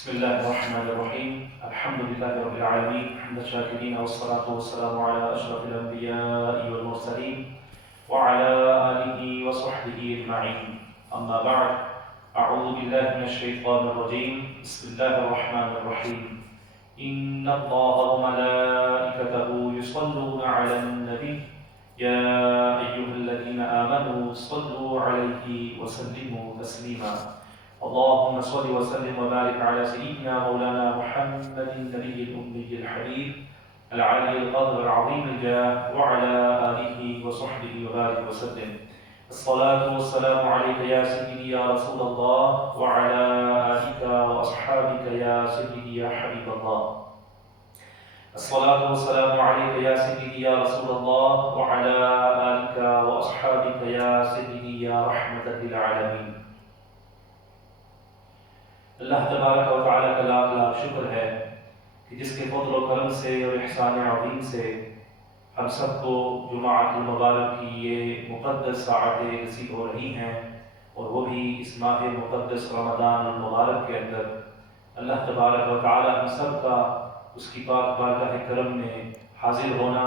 بسم الله الرحمن الرحيم. الحمد لله رب العالمين حمد الشاكرين والصلاة والسلام على أشرف الأنبياء والمرسلين وعلى آله وصحبه أجمعين. أما بعد، أعوذ بالله من الشيطان الرجيم. بسم الله الرحمن الرحيم. إن الله وملائكته يصلون على النبي يا أيها الذين آمنوا صلوا عليه وسلموا تسليما. اللهم صل وسلم وبارك على سيدنا مولانا محمد النبي الأمي الحبيب العالي القدر العظيم الجاه وعلى آله وصحبه وبارك وسلم. الصلاة والسلام عليك يا سيدي يا رسول الله وعلى آلك وأصحابك يا سيدي يا حبيب الله. الصلاة والسلام عليك يا سيدي يا رسول الله وعلى آلك وأصحابك يا سيدي يا رحمة للعالمين. اللہ تبارک و تعالیٰ کا لاکھ لاکھ شکر ہے کہ جس کے فضل و کرم سے اور احسان عظیم سے ہم سب کو جمعۃ المبارک کی یہ مقدس ساعتیں نصیب ہو رہی ہیں، اور وہ بھی اس ماہ مقدس رمضان المبارک کے اندر۔ اللہ تبارک و تعالیٰ ہم سب کا اس کی پاک بارگاہ کرم میں حاضر ہونا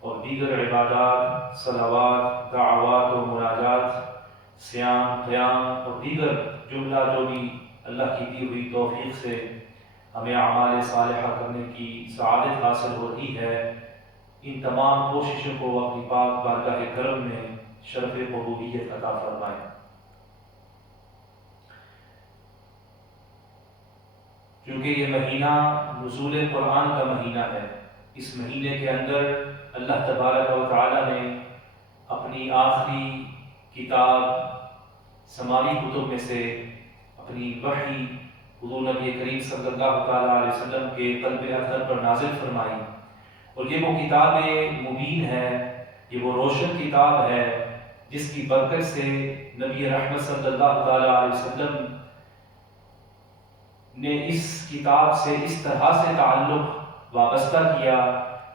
اور دیگر عبادات، صلوات، دعوات و مناجات، صیام، قیام اور دیگر جملہ جو بھی اللہ کی دی ہوئی توفیق سے ہمیں اعمال صالحہ کرنے کی سعادت حاصل ہوتی ہے، ان تمام کوششوں کو اپنی پاک بارگاہ کرم میں شرف قبولیت عطا فرمائے۔ کیونکہ یہ مہینہ نزول قرآن کا مہینہ ہے، اس مہینے کے اندر اللہ تبارک و تعالیٰ نے اپنی آخری کتاب سماوی کتب میں سے اپنی وحی حضور نبی کریم صلی اللہ تعالیٰ علیہ وسلم کے قلب اطہر پر نازل فرمائی، اور یہ وہ کتاب مبین ہے، یہ وہ روشن کتاب ہے جس کی برکت سے نبی رحمت صلی اللہ تعالیٰ علیہ وسلم نے اس کتاب سے اس طرح سے تعلق وابستہ کیا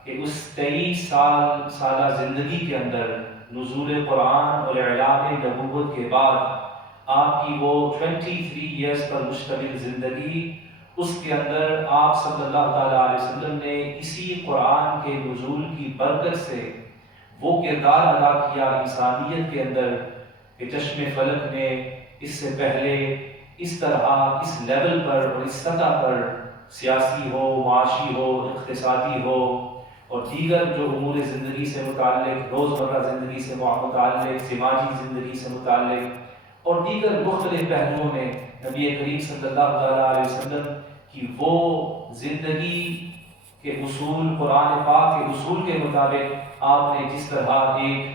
کہ اس 23 سالہ زندگی کے اندر نزول قرآن اور اعلان نبوت کے بعد آپ کی وہ 23 ایئرز پر مشتمل زندگی، اس کے اندر آپ صلی اللہ تعالیٰ علیہ وسلم نے اسی قرآن کے نزول کی برکت سے وہ کردار ادا کیا انسانیت کے اندر کہ چشم فلک نے اس سے پہلے اس طرح اس لیول پر اور اس سطح پر سیاسی ہو، معاشی ہو، اقتصادی ہو اور دیگر جو امور زندگی سے متعلق، روزمرہ زندگی سے متعلق، سماجی زندگی سے متعلق اور دیگر مختلف پہلوؤں میں نبی کریم صلی اللہ تعالیٰ علیہ وسلم کی وہ زندگی کے اصول، قرآن پاک کے اصول کے مطابق آپ نے جس طرح ایک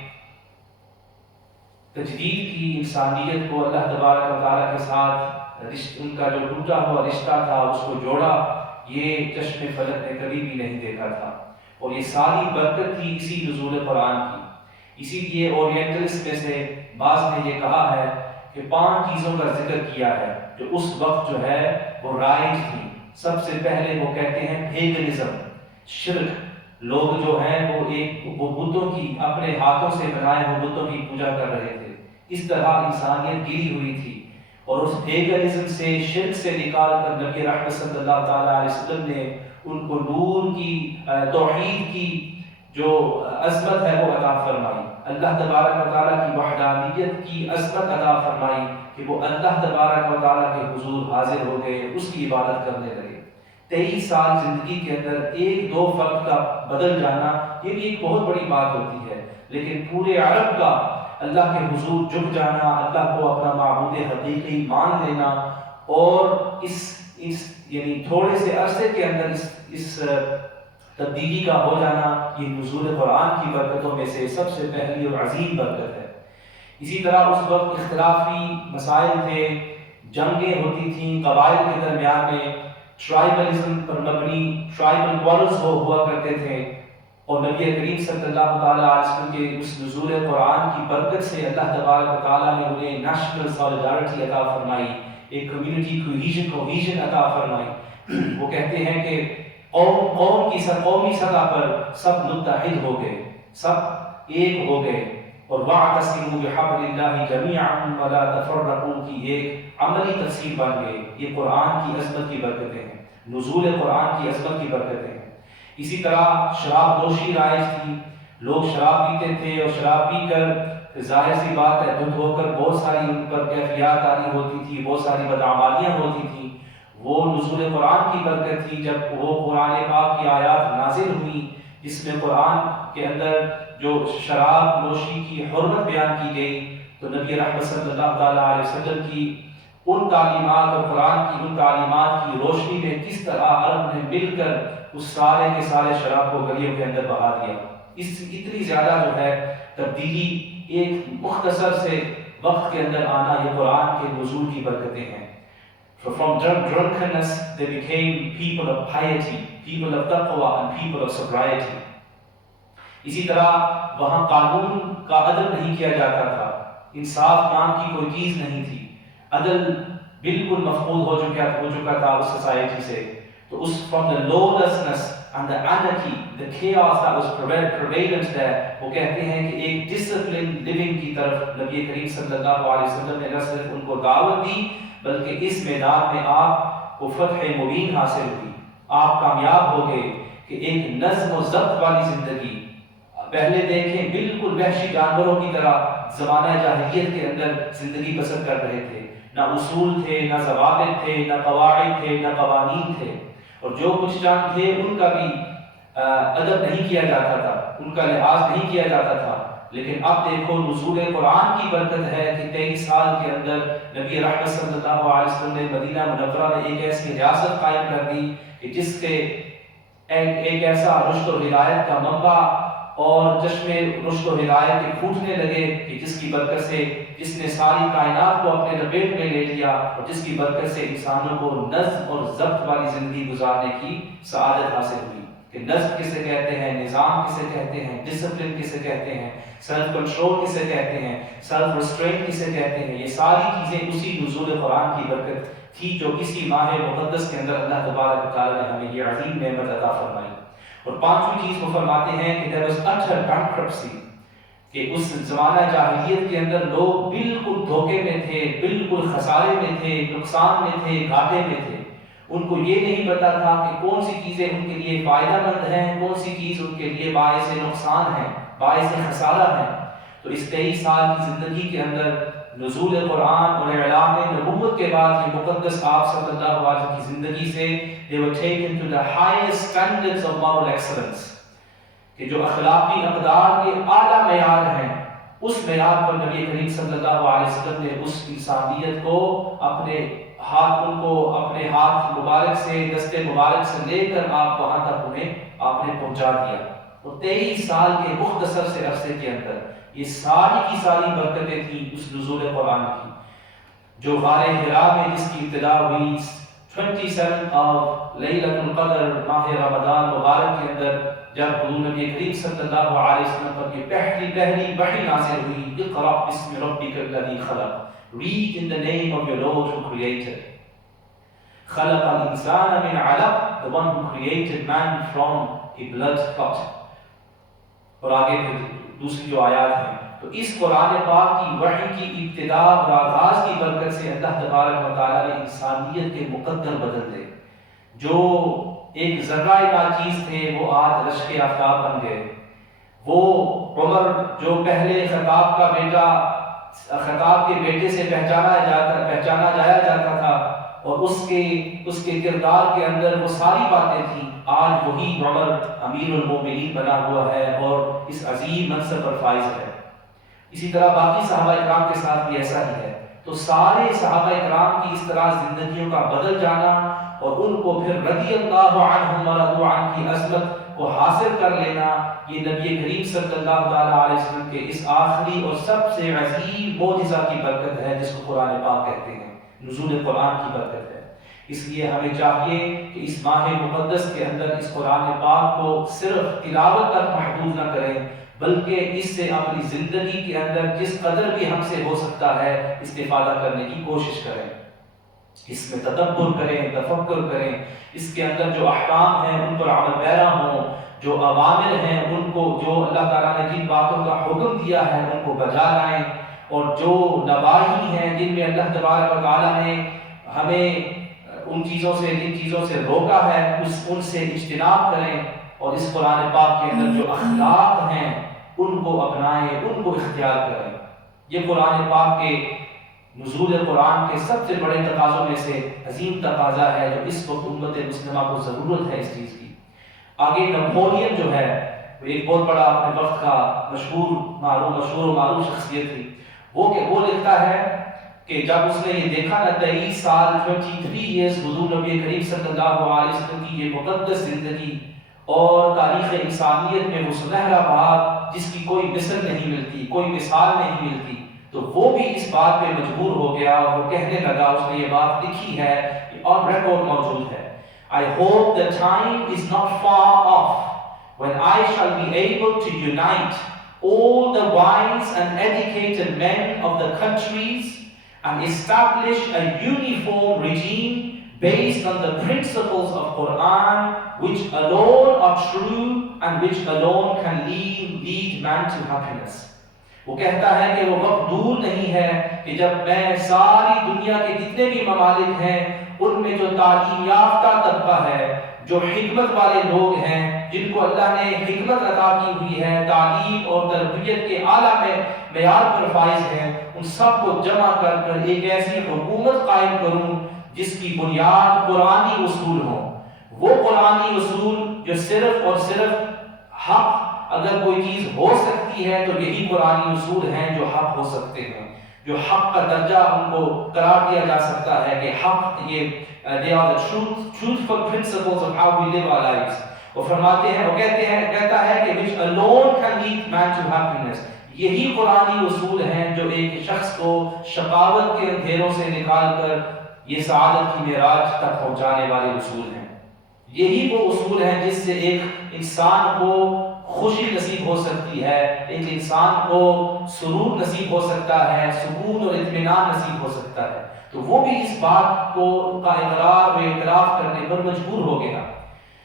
تجدید کی انسانیت کو اللہ تبارک و تعالیٰ کے ساتھ ان کا جو ٹوٹا ہوا رشتہ تھا اس کو جوڑا، یہ چشم فلک نے کبھی بھی نہیں دیکھا تھا، اور یہ ساری برکت تھی اسی نزول قرآن کی۔ اسی لیے اورینٹلسٹ میں سے بعض نے یہ کہا ہے کہ 5 چیزوں کا ذکر کیا ہے جو اس وقت جو ہے وہ رائج تھی۔ سب سے پہلے وہ کہتے ہیں پیگنزم، شرک، لوگ جو ہیں وہ بتوں کی اپنے ہاتھوں سے بنائے ہوئے بتوں کی پوجا کر رہے تھے، اس طرح انسانیت گری ہوئی تھی، اور اس پیگنزم سے، شرک سے نکال کر نبی رحمت صلی اللہ تعالیٰ علیہ وسلم نے ان کو نور کی، توحید کی جو عظمت ہے وہ عطا فرمائی، اللہ تبارک و تعالیٰ کی وحدانیت کی عظمت عطا فرمائی کہ وہ اللہ تبارک و تعالیٰ کے حضور حاضر ہو گئے، اس کی عبادت کرنے لگے۔ 23 سال زندگی کے اندر 1-2 فرد کا بدل جانا یہ بھی ایک بہت بڑی بات ہوتی ہے، لیکن پورے عرب کا اللہ کے حضور جھک جانا، اللہ کو اپنا معبود حقیقی مان لینا، اور اس یعنی تھوڑے سے عرصے کے اندر اس تبدیلی کا ہو جانا، یہ نزول قرآن کی برکتوں میں سے سب سے پہلی اور عظیم برکت ہے۔ اسی طرح اس وقت اختلافی مسائل تھے، جنگیں ہوتی تھیں قبائل کے درمیان میں، ٹرائبلزم پر مبنی ٹرائبل کوارلز ہوا کرتے تھے، اور نبی کریم صلی اللہ تعالیٰ علیہ وسلم کے اس نزول قرآن کی برکت سے اللہ تبارک و تعالیٰ نے انہیں نیشنل سالیڈارٹی عطا فرمائی، ایک کمیونٹی کوہیژن عطا فرمائی۔ وہ کہتے ہیں کہ قومی سطح پر سب متحد ہو گئے، سب ایک ہو گئے، اور وَاعْتَصِمُوا بِحَبْلِ اللَّهِ جَمِيعًا وَلَا تَفَرَّقُوا کی ایک عملی تفسیر بن گئی۔ یہ قرآن کی عظمت کی برکتیں ہیں، نزول قرآن کی عظمت کی برکتیں ہیں۔ اسی طرح شراب نوشی رائج تھی، لوگ شراب پیتے تھے اور شراب پی کر ظاہر سی بات ہے دھند ہو کر بہت ساری ان پر کیفیات آنی ہوتی تھی، بہت ساری بدعمالیاں ہوتی تھیں۔ وہ نزول قرآن کی برکت تھی جب وہ قرآن پاک کی آیات نازل ہوئی جس میں قرآن کے اندر جو شراب نوشی کی حرمت بیان کی گئی، تو نبی رحمت صلی اللہ تعالیٰ علیہ وسلم کی ان تعلیمات اور قرآن کی ان تعلیمات کی روشنی میں کس طرح عرب نے مل کر اس سارے کے سارے شراب کو گلیوں کے اندر بہا دیا۔ اس اتنی زیادہ جو ہے تبدیلی ایک مختصر سے وقت کے اندر آنا، یہ قرآن کے نزول کی برکتیں ہیں۔ So from drunkenness they became people of piety, people of taqwa and people of sobriety. اسی طرح وہاں قانون کا عدل نہیں کیا جاتا تھا، انصاف نام کی کوئی چیز نہیں تھی، عدل بالکل مفقود ہو چکا تھا اس سوسائٹی سے۔ تو اس from the lawlessness and the anarchy, the chaos that was prevalent there، وہ کہتے ہیں کہ ایک disciplined living کی طرف نبی کریم صلی اللہ علیہ وسلم نے نہ صرف ان کو دعوت دی بلکہ اس میدان میں آپ کو فتح مبین حاصل ہوئی، آپ کامیاب ہو گئے کہ ایک نظم و ضبط والی زندگی۔ پہلے دیکھیں بالکل وحشی جانوروں کی طرح زمانہ جاہلیت کے اندر زندگی بسر کر رہے تھے، نہ اصول تھے، نہ ضوابط تھے، نہ قواعد تھے، نہ قوانین تھے، اور جو کچھ چاند تھے ان کا بھی ادب نہیں کیا جاتا تھا، ان کا لحاظ نہیں کیا جاتا تھا۔ لیکن اب دیکھو نزول قرآن کی برکت ہے کہ 23 سال کے اندر نبی رحمت صلی اللہ علیہ وسلم نے مدینہ منورہ میں ایک ایسی ریاست قائم کر دی کہ جس کے ایک ایسا رشد و ہدایت کا منبع اور چشمے رشد و ہدایت کے پھوٹنے لگے کہ جس کی برکت سے جس نے ساری کائنات کو اپنے لپیٹ میں لے لیا اور جس کی برکت سے انسانوں کو نظم اور ضبط والی زندگی گزارنے کی سعادت حاصل ہوئی۔ کہ نظم کسے کہتے ہیں، نظام کسے کہتے ہیں، ڈسپلن کسے کہتے ہیں، سیلف کنٹرول کسے کہتے ہیں، سیلف ریسٹرینٹ کسے کہتے ہیں، یہ ساری چیزیں اسی نزول قرآن کی برکت تھی جو اسی ماہ مقدس کے اندر اللہ تبارک و تعالیٰ نے ہمیں یہ عظیم نعمت عطا فرمائی۔ اور پانچویں چیز وہ فرماتے ہیں کہ there was utter bankruptcy، کہ اس زمانہ جاہلیت کے اندر لوگ بالکل دھوکے میں تھے، بالکل خسارے میں تھے، نقصان میں تھے، گھاٹے میں تھے۔ ان کو یہ نہیں پتا تھا کہ کون سی چیزیں ان کے لیے فائدہ مند ہیں، کون سی چیز ان کے لیے باعث نقصان ہے، باعث خسارہ ہے۔ تو اس 23 سال کی زندگی کے اندر نزول قرآن اور اعلان نبوت کے بعد یہ مقدس آپ صلی اللہ علیہ وسلم کی زندگی سے they were taken to the highest standards of moral excellence، کہ جو اخلاقی اقدار کے اعلیٰ معیار ہیں اس معیار پر نبی کریم صلی اللہ علیہ وسلم نے اس انسانیت کو اپنے ہاتھ مبارک سے، دست مبارک سے لے کر آپ وہاں تک انہیں آپ نے پہنچا دیا۔ اور 23 سال کے مختصر سے عرصے کے اندر یہ ساری کی ساری برکتیں تھیں اس نزول قرآن کی، جو غار حرا میں جس کی ابتدا ہوئی 27 لیلۃ القدر ماہ رمضان مبارک کے اندر، جب حضور نبی کریم صلی اللہ علیہ وسلم پر یہ پہلی وحی نازل ہوئی، اقرأ بسم ربک الذی خلق، read in the name of your Lord who created. خلق الانسان من علق، the one who created man from a blood clot۔ اور آگے پھر دوسری جو آیات ہیں، تو اس قرآن پاک کی وحی کی ابتدا اور آغاز کی برکت سے اللہ تبارک و تعالیٰ نے انسانیت کے مقدر بدل دے۔ جو ایک ذرہ ناچیز تھے وہ آج رشک آفتاب بن گئے۔ وہ عمر جو پہلے خطاب کے بیٹے سے پہچانا جایا جاتا تھا اور اس کے کردار کے اندر وہ ساری باتیں تھیں، آج وہی عمر امیر المومنین بنا ہوا ہے اور اس عظیم منصب پر فائز ہے۔ اسی طرح باقی صحابہ کرام کے ساتھ بھی ایسا ہی ہے۔ تو سارے صحابہ کرام کی اس طرح زندگیوں کا بدل جانا اور ان کو پھر رضی اللہ عنہم ورضوا عنہ کی عظمت کو حاصل کر لینا، یہ نبی کریم صلی اللہ تعالیٰ علیہ وسلم کے اس آخری اور سب سے عظیم معجزہ کی برکت ہے جس کو قرآن پاک کہتے ہیں، نزول قرآن کی برکت ہے۔ اس لیے ہمیں چاہیے کہ اس ماہ مقدس کے اندر اس قرآن پاک کو صرف تلاوت تک محدود نہ کریں، بلکہ اس سے اپنی زندگی کے اندر جس قدر بھی ہم سے ہو سکتا ہے استفادہ کرنے کی کوشش کریں، اس میں تدبر کریں، تفکر کریں، اس کے اندر جو احکام ہیں ان پر عمل پیرا ہوں، جو اوامر ہیں ان کو، جو اللہ تعالیٰ نے جن باتوں کا حکم دیا ہے ان کو بجا لائیں، اور جو نواہی ہیں جن میں اللہ تبارک و تعالیٰ نے ہمیں ان چیزوں سے، جن چیزوں سے روکا ہے ان سے اجتناب کریں، اور اس قرآن پاک کے اندر جو اخلاق ہیں ان کو اپنائیں، ان کو اختیار کریں۔ یہ قرآن پاک کے نزول قرآن کے سب سے بڑے تقاضوں میں سے عظیم تقاضا ہے جو اس وقت امت مسلمہ کو ضرورت ہے اس چیز کی۔ آگے نپولین جو ہے وہ ایک بہت بڑا اپنے وقت کا مشہور و معروف شخصیت تھی۔ وہ لکھتا ہے کہ جب اس نے یہ دیکھا نا 23 سال 23 ایئرس حضور نبی کریم صلی اللہ علیہ وسلم کی یہ مقدس زندگی اور تاریخ انسانیت میں وہ سنہرا باب جس کی کوئی مثل نہیں ملتی، کوئی مثال نہیں ملتی، تو وہ بھی اس بات پہ مجبور ہو گیا اور وہ کہنے لگا، اس نے یہ بات لکھی ہے، آن ریکارڈ موجود ہے، I hope the time is not far off when I shall be able to unite all the wise and educated men of the countries and establish a uniform regime based on the principles of Quran, which alone are true and which alone can lead man to happiness. وہ کہتا ہے کہ وہ وقت دور نہیں ہے کہ جب میں ساری دنیا کے جتنے بھی ممالک ہیں ان میں جو تعلیم یافتہ طبقہ ہے، جو حکمت والے لوگ ہیں، جن کو اللہ نے حکمت عطا کی ہوئی ہے، تعلیم اور تربیت کے اعلیٰ میں معیار پر فائز ہیں، ان سب کو جمع کر کر ایک ایسی حکومت قائم کروں جس کی بنیاد قرآنی اصول ہوں۔ وہ قرآنی اصول جو صرف اور صرف حق، اگر کوئی چیز ہو سکتی ہے تو یہی قرآنی اصول ہیں جو حق ہو سکتے ہیں، جو حق کا درجہ ان کو قرار دیا جا سکتا ہے کہ حق، یہ they are the truthful principles of how we live our lives۔ وہ فرماتے ہیں، وہ کہتا ہے کہ which alone can lead man to happiness، یہی قرآنی اصول ہیں جو ایک شخص کو شقاوت کے اندھیروں سے نکال کر یہ سعادت کی معراج تک پہنچانے والے اصول ہیں۔ یہی وہ اصول ہیں جس سے ایک انسان کو خوشی نصیب ہو سکتی ہے، ایک انسان کو سرور نصیب ہو سکتا ہے، سکون اور اطمینان نصیب ہو سکتا ہے۔ تو وہ بھی اس بات کو کا اقرار و اعتراف کرنے پر مجبور ہو گیا۔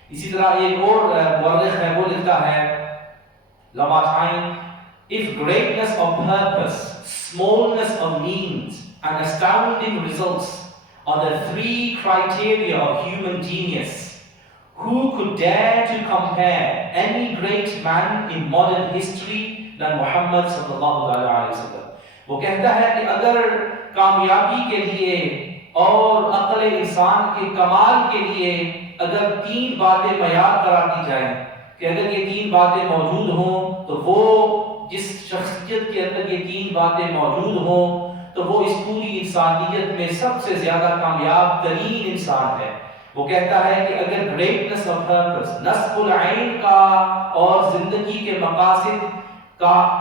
اسی طرح ایک اور مورخ ہے، وہ لکھتا ہے لاماتائن، if greatness of purpose, smallness of means and astounding results are the three criteria of human genius, who could dare to compare any great man in modern history than Muhammad sallallahu alaihi wasallam۔ وہ کہتا ہے کہ اگر کامیابی کے لیے اور عقل انسان کے کمال کے لیے اگر تین باتیں معیار قرار دی جائیں کہ اگر یہ تین باتیں موجود ہوں تو وہ جس شخصیت کے اندر یہ تین باتیں موجود ہوں تو وہ اس پوری انسانیت میں سب سے زیادہ کامیاب ترین انسان ہے۔ وہ کہتا ہے کہ اگر گریٹنس آف پرپس، نصب العین کا اور زندگی کے مقاصد کا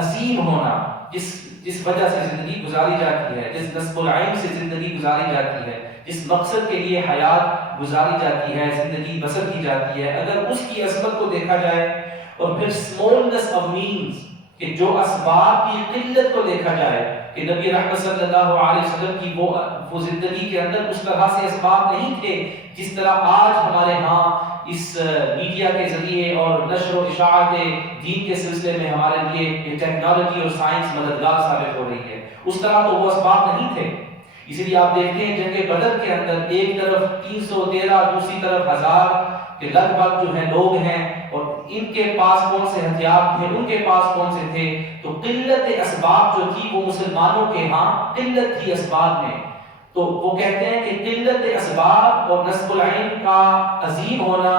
عظیم ہونا، جس وجہ سے زندگی گزاری جاتی ہے، جس نصب العین سے زندگی گزاری جاتی ہے، جس مقصد کے لیے حیات گزاری جاتی ہے، زندگی بسر کی جاتی ہے، اگر اس کی عظمت کو دیکھا جائے، اور پھر اسمالنس آف مینز کہ جو اسباب کی قلت کو دیکھا جائے کہ نبی رحمت صلی اللہ علیہ وسلم کی وہ زندگی کے اندر اس طرح سے اسباب نہیں تھے جس طرح آج ہمارے ہاں اس میڈیا کے ذریعے اور نشر و اشاعت دین کے سلسلے میں ہمارے لیے یہ ٹیکنالوجی اور سائنس مددگار ثابت ہو رہی ہے، اس طرح تو وہ اسباب نہیں تھے۔ اسی لیے آپ دیکھتے ہیں جنگ بدر کے اندر ایک طرف 313، دوسری طرف 1000 کے لگ بھگ جو ہیں لوگ ہیں، اور ان کے پاس کون سے ہتھیار تھے، ان کے پاس کون سے تھے، تو قلت اسباب جو تھی وہ مسلمانوں کے ہاں قلت تھی اسباب میں۔ تو وہ کہتے ہیں کہ قلت اسباب اور نصب العین کا عظیم ہونا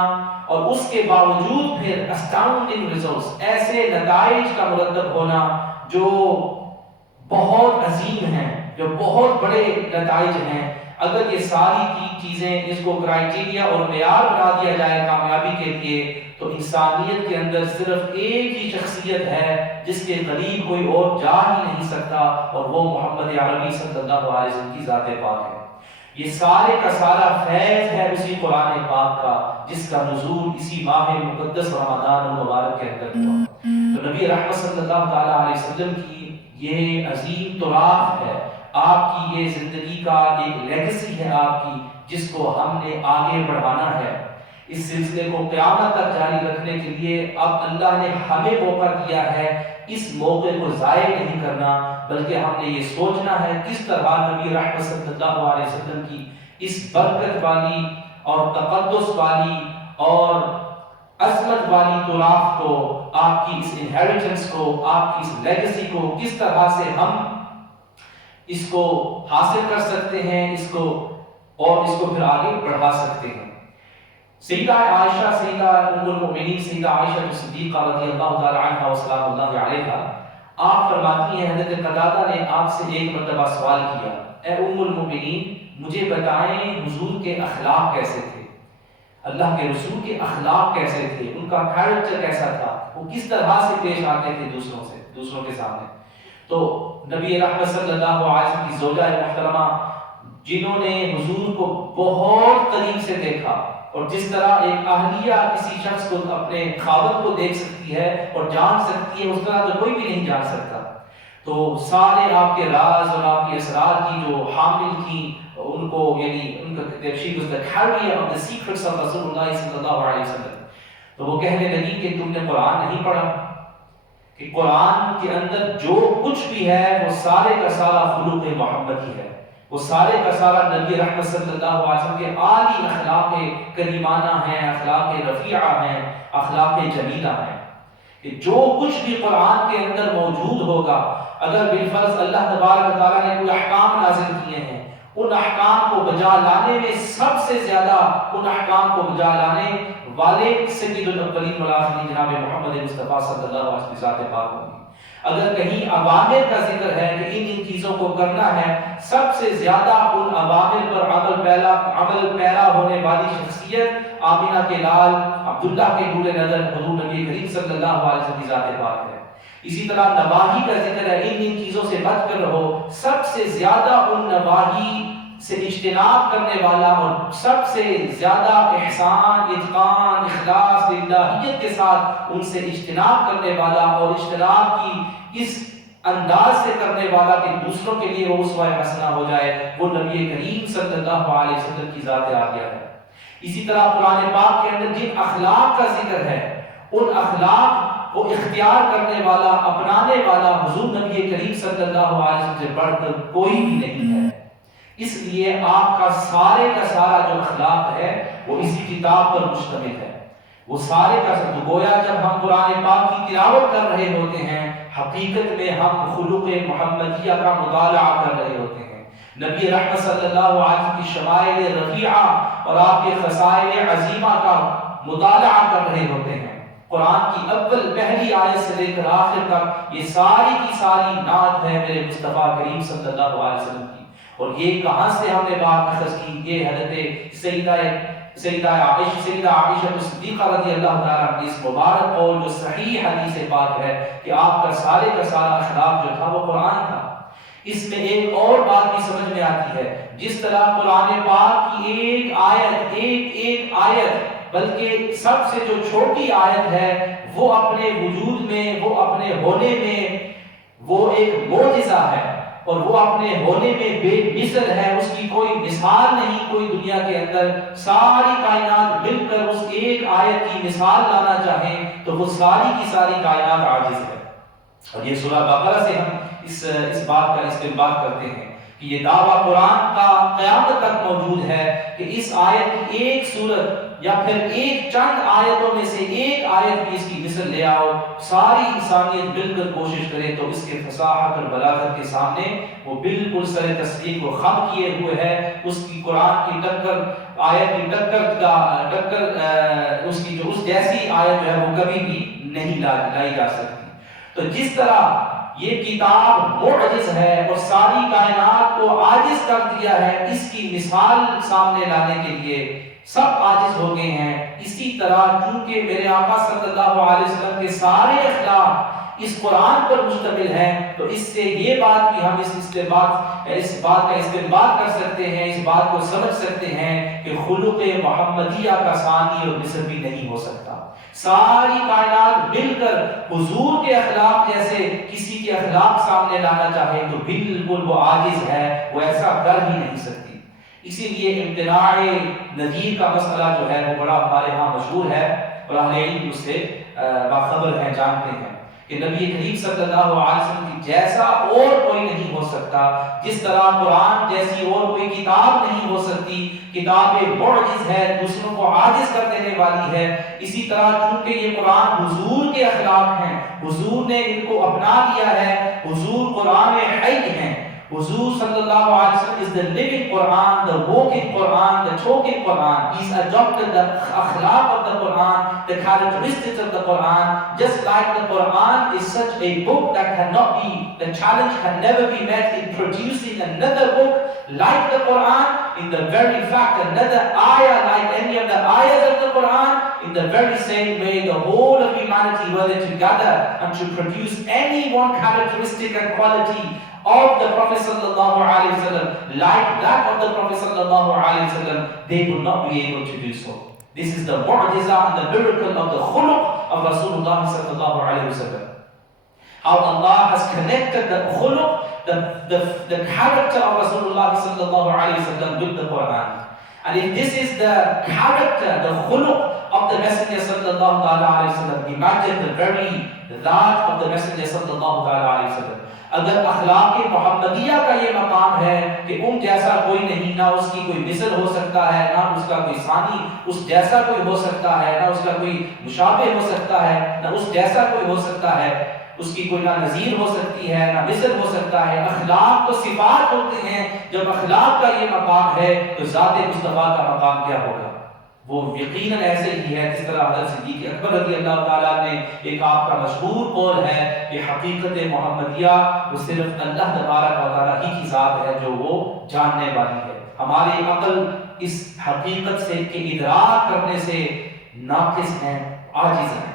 اور اس کے باوجود پھر اسٹاؤنڈنگ ریزلٹس، ایسے نتائج کا مرتب ہونا جو بہت عظیم ہیں، جو بہت بڑے نتائج ہیں، اگر یہ ساری چیزیں اس کو کرائٹیریا اور معیار بنا دیا جائے کامیابی کے لیے تو انسانیت کے اندر صرف ایک ہی شخصیت ہے جس کے قریب کوئی اور جا ہی نہیں سکتا، اور وہ محمد عربی صلی اللہ علیہ وسلم کی ذات پاک ہے۔ یہ سارے کا سارا فیض ہے اسی قرآن پاک کا جس کا نزول اسی ماہ مقدس رمضان المبارک کے اندر ہوا۔ تو نبی رحمت صلی اللہ تعالیٰ علیہ وسلم کی یہ عظیم تراث ہے، آپ کی یہ زندگی کا ایک لیگیسی ہے آپ کی، جس کو ہم نے آگے بڑھانا ہے۔ اس سلسلے کو قیامت تک جاری رکھنے کے لیے اب اللہ نے ہمیں موقع دیا ہے، اس موقع کو ضائع نہیں کرنا، بلکہ ہم نے یہ سوچنا ہے کس طرح نبی رحمت صلی اللہ علیہ وسلم کی اس برکت والی اور تقدس والی اور عظمت والی تراث کو، آپ کی اس انہیریٹنس کو، آپ کی اس لیگیسی کو کس طرح سے ہم اس کو حاصل کر سکتے ہیں، اس کو اور اس کو پھر آگے بڑھا سکتے ہیں۔ سیدہ عائشہ، سیدہ ام المؤمنین سیدہ عائشہ صدیقہ رضی اللہ تعالی عنہا و سلام اللہ علیہا، آپ فرماتی ہیں حضرت قتادہ نے آپ سے ایک مرتبہ سوال کیا، اے ام المؤمنین مجھے بتائیں حضور کے اخلاق کیسے تھے، اللہ کے رسول کے اخلاق کیسے تھے، ان کا کیریکٹر کیسا تھا، وہ کس طرح سے پیش آتے تھے دوسروں کے سامنے۔ تو نبی رحمت صلی اللہ علیہ وسلم کی زوجہ محترمہ جنہوں نے حضور کو بہت قریب سے دیکھا، اور جس طرح ایک اہلیہ کسی شخص کو اپنے خاوند کو دیکھ سکتی ہے اور جان سکتی ہے، اس طرح تو کوئی بھی نہیں جان سکتا، تو سارے آپ کے راز اور آپ کے اسرار کی جو حامل تھی ان کو، یعنی ان کا she was the carrier of the secrets of رسول اللہ صلی اللہ علیہ وسلم، تو وہ کہنے لگی کہ تم نے قرآن نہیں پڑھا، کہ قرآن کے اندر جو کچھ بھی ہے وہ سارے کا سارا خلوق محمدی ہے، وہ سارے کا سارا نبی رحمت صلی اللہ علیہ وسلم کے عالی اخلاق کریمانہ ہیں، اخلاق رفیعہ ہیں، اخلاق جمیلہ ہیں، کہ جو کچھ بھی قرآن کے اندر موجود ہوگا، اگر بالفرض اللہ تبارک و تعالیٰ نے کوئی احکام نازل کیے ہیں، ان احکام کو بجا لانے میں سب سے زیادہ ان احکام کو بجا لانے والے سید الاولین والآخرین جناب محمد مصطفیٰ صلی اللہ علیہ وسلم ذات پاک ہوگی۔ اگر کہیں عوامر کا ذکر ہے کہ ان چیزوں کو کرنا ہے، سب سے زیادہ ان عوامر پر عمل پیرا ہونے والی شخصیت آمینہ کے لال عبداللہ کے نور نظر حضور نبی کریم صلی اللہ علیہ وسلم کی ذات پاک ہے۔ اسی طرح نواہی کا ذکر ہے، ان چیزوں سے بچ کر رہو، سب سے زیادہ ان نواہی سے اجتناب کرنے والا اور سب سے زیادہ احسان، اتقان، اخلاص، للہیت کے ساتھ ان سے اجتناب کرنے والا اور اجتناب کی اس انداز سے کرنے والا کہ دوسروں کے لیے وہ اسوہ حسنہ ہو جائے، وہ نبی کریم صلی اللہ علیہ وسلم کی ذات عالیہ ہے۔ اسی طرح قرآن پاک کے اندر جن اخلاق کا ذکر ہے، ان اخلاق کو اختیار کرنے والا، اپنانے والا حضور نبی کریم صلی اللہ علیہ وسلم سے بڑھ کر کوئی بھی نہیں ہے۔ اس لیے آپ کا سارے کا سارا جو اخلاق ہے وہ اسی کتاب پر مشتمل ہے، وہ سارے کا سارا، گویا جب ہم قرآن پاک کی تلاوت کر رہے ہوتے ہیں، حقیقت میں ہم خلوق محمدیہ کا مطالعہ کر رہے ہوتے ہیں، نبی رحمت صلی اللہ علیہ وسلم کی شمائل رفیعہ اور آپ کے خصائل عظیمہ کا مطالعہ کر رہے ہوتے ہیں۔ قرآن کی اول پہلی آیت سے لے کر آخر تک یہ ساری کی ساری نعت ہے میرے مصطفیٰ کریم صلی اللہ علیہ وسلم کی۔ اور یہ کہاں سے ہم نے بات اخذ کی؟ یہ حضرت سیدہ عائشہ صدیقہ رضی اللہ تعالیٰ عنہ کی اس مبارک قول جو صحیح حدیث پاک ہے کہ آپ کا سارے کا سارا اخلاق جو تھا وہ قرآن تھا۔ اس میں ایک اور بات بھی سمجھ میں آتی ہے، جس طرح قرآن پاک کی ایک آیت بلکہ سب سے جو چھوٹی آیت ہے وہ اپنے وجود میں، وہ اپنے ہونے میں وہ ایک معجزہ ہے، اور وہ اپنے ہونے میں بے مثل ہے، اس کی کوئی مثال نہیں کوئی دنیا کے اندر۔ ساری کائنات مل کر اس ایک آیت کی مثال لانا چاہیں تو وہ ساری کی ساری کائنات عاجز ہے۔ اور یہ سورہ بقرہ سے ہم اس بات کا استنباط کرتے ہیں کہ یہ دعویٰ قرآن کا قیامت تک موجود ہے کہ اس آیت کی ایک سورت یا پھر ایک چند آیتوں میں سے ایک آیت بھی اس کی مثل لے آؤ، ساری انسانیت مل کر کوشش کرے تو اس کے فصاحت اور بلاغت کے سامنے وہ بالکل سر تسلیم کو خم کیے ہوئے ہے۔ اس کی قرآن کی ٹکر آیت کی ٹکر اس کی جو اس جیسی آیت جو ہے وہ کبھی بھی نہیں لائی جا سکتی۔ تو جس طرح یہ کتاب معجز ہے اور ساری کائنات کو عاجز کر دیا ہے، اس کی مثال سامنے لانے کے لیے سب عاجز ہو گئے ہیں، اسی طرح چونکہ میرے آقا صلی اللہ علیہ وسلم کے سارے اخلاق اس قرآن پر مشتمل ہیں، تو اس سے یہ بات بھی ہم اس بات کا استنباط کر سکتے ہیں، اس بات کو سمجھ سکتے ہیں کہ خلق محمدیہ کا ثانی اور مثل بھی نہیں ہو سکتا۔ ساری کائنات مل کر حضور کے اخلاق جیسے کسی کے اخلاق سامنے لانا چاہے تو بالکل وہ عاجز ہے، وہ ایسا کر ہی نہیں سکتی۔ اسی لیے امتناع نذیر کا مسئلہ جو ہے وہ بڑا ہمارے ہاں مشہور ہے، اور اہل علم اس سے باخبر ہیں، جانتے ہیں کہ نبی کریم صلی اللہ علیہ وسلم کی جیسا اور کوئی نہیں ہو سکتا، جس طرح قرآن جیسی اور کوئی کتاب نہیں ہو سکتی، کتاب معجز ہے، دوسروں کو عاجز کر دینے والی ہے، اسی طرح چونکہ یہ قرآن حضور کے اخلاق ہیں، حضور نے ان کو اپنا لیا ہے، حضور قرآن حی ہیں، حضور صلی اللہ علیہ وسلم is the living Quran, the walking Quran, the talking Quran. He's adopted the akhlaq of the Quran, the characteristics of the Quran. Just like the Quran is such a book that cannot be, the challenge can never be met in producing another book like the Quran. In the very fact, another ayah like any of the ayahs of the Quran, in the very same way, the whole of humanity were together and to produce any one characteristic and quality of the Prophet sallallahu alaihi wasallam, like that of the Prophet sallallahu alaihi wasallam, they would not be able to do so. This is the mu'jiza and the miracle of the khuluq of Rasulullah sallallahu alaihi wasallam. How Allah has connected the khuluq, the character of Rasulullah sallallahu alaihi wasallam with the Quran. And if this is the character, the khuluq of the Messenger sallallahu alaihi wasallam, imagine the very that of the Messenger sallallahu alaihi wasallam. اگر اخلاق محمدیہ کا یہ مقام ہے کہ ان جیسا کوئی نہیں، نہ اس کی کوئی مثل ہو سکتا ہے، نہ اس کا کوئی ثانی اس جیسا کوئی ہو سکتا ہے، نہ اس کا کوئی مشابہ ہو سکتا ہے، نہ اس جیسا کوئی ہو سکتا ہے، اس کی کوئی نہ نظیر ہو سکتی ہے، نہ مثل ہو سکتا ہے۔ اخلاق تو صفات ہوتے ہیں، جب اخلاق کا یہ مقام ہے تو ذات مصطفیٰ کا مقام کیا ہوگا؟ وہ یقیناً ایسے ہی ہے جس طرح حضرت صدیق اکبر رضی اللہ تعالیٰ نے ایک آپ کا مشہور قول ہے کہ حقیقت محمدیہ وہ صرف اللہ تبارک و تعالیٰ ہی کی ذات ہے جو وہ جاننے والی ہے، ہماری عقل اس حقیقت سے کہ ادراک کرنے سے ناقص ہیں، عاجز ہیں۔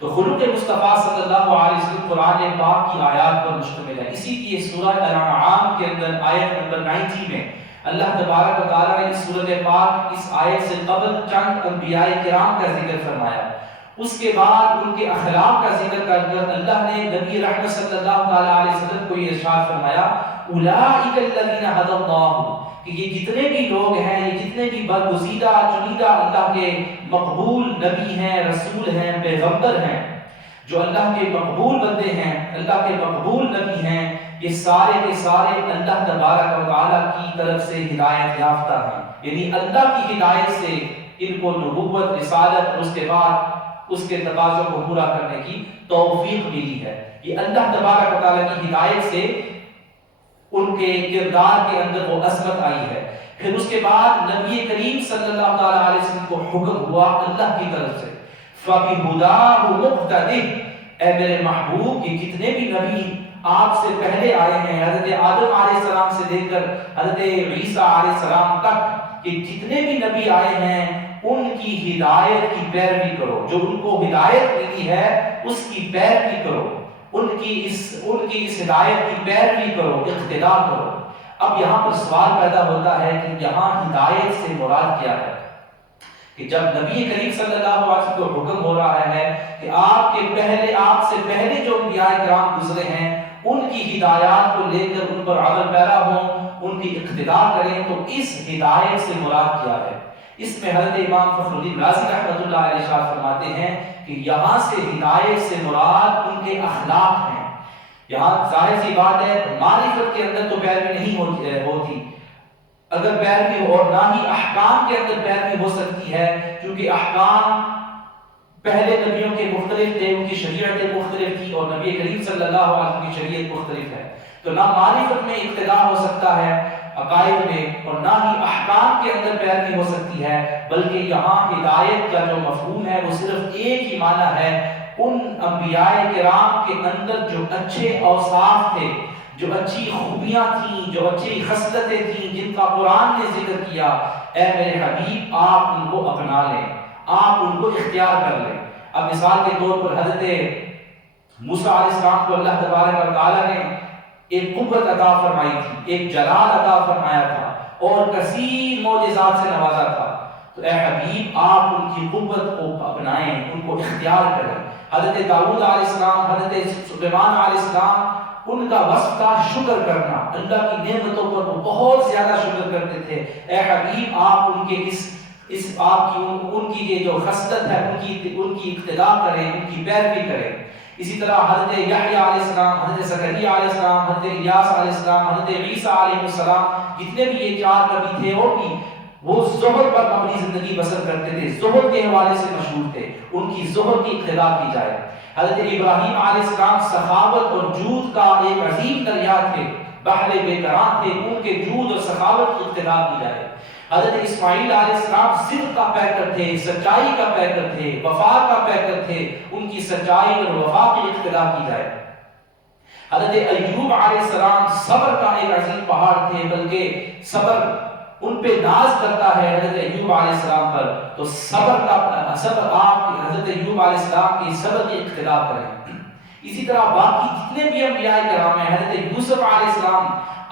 تو خلق مصطفیٰ صلی اللہ علیہ وسلم قرآن پاک کی آیات پر مشتمل ہے، اسی لیے سورہ الانعام کے اندر آیت نمبر 90 میں اللہ تبارک و تعالیٰ نے اس سورۃ پاک اس آیت سے قبل چند انبیاء کرام کا ذکر فرمایا، اس کے بعد ان کے اخلاق کا ذکر کر کر اللہ نے نبی رحمت صلی اللہ تعالیٰ علیہ وسلم کو یہ ارشاد فرمایا اولئک الذین ھدی اللہ، کہ یہ جتنے بھی لوگ ہیں، یہ جتنے بھی برگزیدہ چنیدہ اللہ کے مقبول نبی ہیں، رسول ہیں، پیغمبر ہیں، جو اللہ کے مقبول بندے ہیں، اللہ کے مقبول نبی ہیں، یہ سارے کے سارے اللہ تبارک و تعالیٰ کی طرف سے ہدایت یافتہ ہیں، یعنی اللہ کی ہدایت سے ان کو نبوت، رسالت اور اس کے بعد اس کے تقاضوں کو پورا کرنے کی توفیق ملی ہے۔ یہ اللہ تبارک و تعالیٰ کی ہدایت سے ان کے کردار کے اندر وہ عظمت آئی ہے۔ پھر اس کے بعد نبی کریم صلی اللہ تعالیٰ علیہ وسلم کو حکم ہوا اللہ کی طرف سے فَبِهُدَاهُ مُقْتَدِهْ، اے میرے محبوب یہ جتنے بھی نبی آپ سے پہلے آئے ہیں، حضرت آدم علیہ السلام سے لے کر حضرت عیسیٰ علیہ السلام تک، کہ جتنے بھی نبی آئے ہیں ان کی ہدایت کی پیروی کرو، جو ان کو ہدایت ملی ہے اس کی پیروی کرو، ان کی اس ہدایت کی پیروی کرو، اقتداء کرو۔ اب یہاں پر سوال پیدا ہوتا ہے کہ یہاں ہدایت سے مراد کیا ہے؟ کہ جب نبی کریم صلی اللہ علیہ وسلم کو حکم ہو رہا ہے کہ آپ سے پہلے جو انبیاء کرام گزرے ہیں ان کی ہدایات کو لے کر ان پر عمل پیرا ہوں، ان کی اقتداء کریں، تو اس ہدایت سے مراد کیا ہے؟ اس میں حضرت امام فخر الدین رازی رحمۃ اللہ علیہ ارشاد فرماتے ہیں کہ یہاں سے ہدایت سے مراد ان کے اخلاق ہیں۔ یہاں ظاہر سی بات ہے معرفت کے اندر تو پیروی نہیں ہوتی، اگر پیروی ہو، اور نہ ہی احکام کے اندر پیروی ہو سکتی ہے، کیونکہ احکام پہلے نبیوں کے مختلف تھے، ان کی شریعتیں مختلف تھی، اور نبی کریم صلی اللہ علیہ وسلم کی شریعت مختلف ہے، تو نہ معرفت میں اقتداء ہو سکتا ہے عقائد میں، اور نہ ہی احکام کے اندر پیروی ہو سکتی ہے، بلکہ یہاں ہدایت کا جو مفہوم ہے وہ صرف ایک ہی معنی ہے، ان انبیاء کرام کے اندر جو اچھے اوصاف تھے، جو اچھی خوبیاں تھیں، جو اچھی خصلتیں تھیں جن کا قرآن نے ذکر کیا، اے میرے حبیب آپ ان کو اپنا لیں، آپ ان کو اختیار کر لیں۔ اب مثال کے طور پر حضرت موسیٰ علیہ السلام کو اللہ تبارک و تعالیٰ نے ایک قوت عطا فرمائی تھی، ایک جلال عطا فرمایا تھا، اور کثیر معجزات سے نوازا تھا، تو اے حبیب آپ ان کی قوت کو اپنائیں، ان کو اختیار کریں۔ حضرت داؤد علیہ السلام، حضرت سلیمان علیہ السلام، ان کا وصف تھا شکر کرنا، اللہ کی نعمتوں پر وہ بہت زیادہ شکر کرتے تھے۔ اے حبیب آپ ان کے اس آپ کی ان کی یہ جو خصلت ہے ان کی اقتدا کریں، ان کی پیروی کریں۔ اسی طرح حضرت یحییٰ علیہ السلام، حضرت زکریا علیہ السلام، حضرت الیاس علیہ السلام، حضرت عیسیٰ علیہ السلام، جتنے بھی یہ 4 نبی تھے اور بھی وہ زہد پر اپنی زندگی بسر کرتے تھے، زہد کے حوالے سے مشہور تھے، ان کی زہد کی اقتدا کی جائے۔ حضرت ابراہیم علیہ السلام سخاوت اور جود کا ایک عظیم دریا تھے، بحر بے کران تھے، ان کے جود اور سخاوت کی اقتدا کی جائے۔ حضرت اسماعیل علیہ السلام صدق کا پیکر تھے، سچائی کا پیکر تھے، وفا کا پیکر تھے، ان کی سچائی اور وفا کی اقتدا کی جائے۔ حضرت ایوب علیہ السلام صبر کا ایک عظیم پہاڑ تھے، بلکہ صبر ان پہ ناز کرتا ہے حضرت ایوب علیہ السلام پر، تو صبر آپ حضرت ایوب علیہ السلام کی صبر کی اقتدا کریں۔ اسی طرح باقی جتنے بھی انبیاء کرام ہیں، حضرت یوسف علیہ السلام،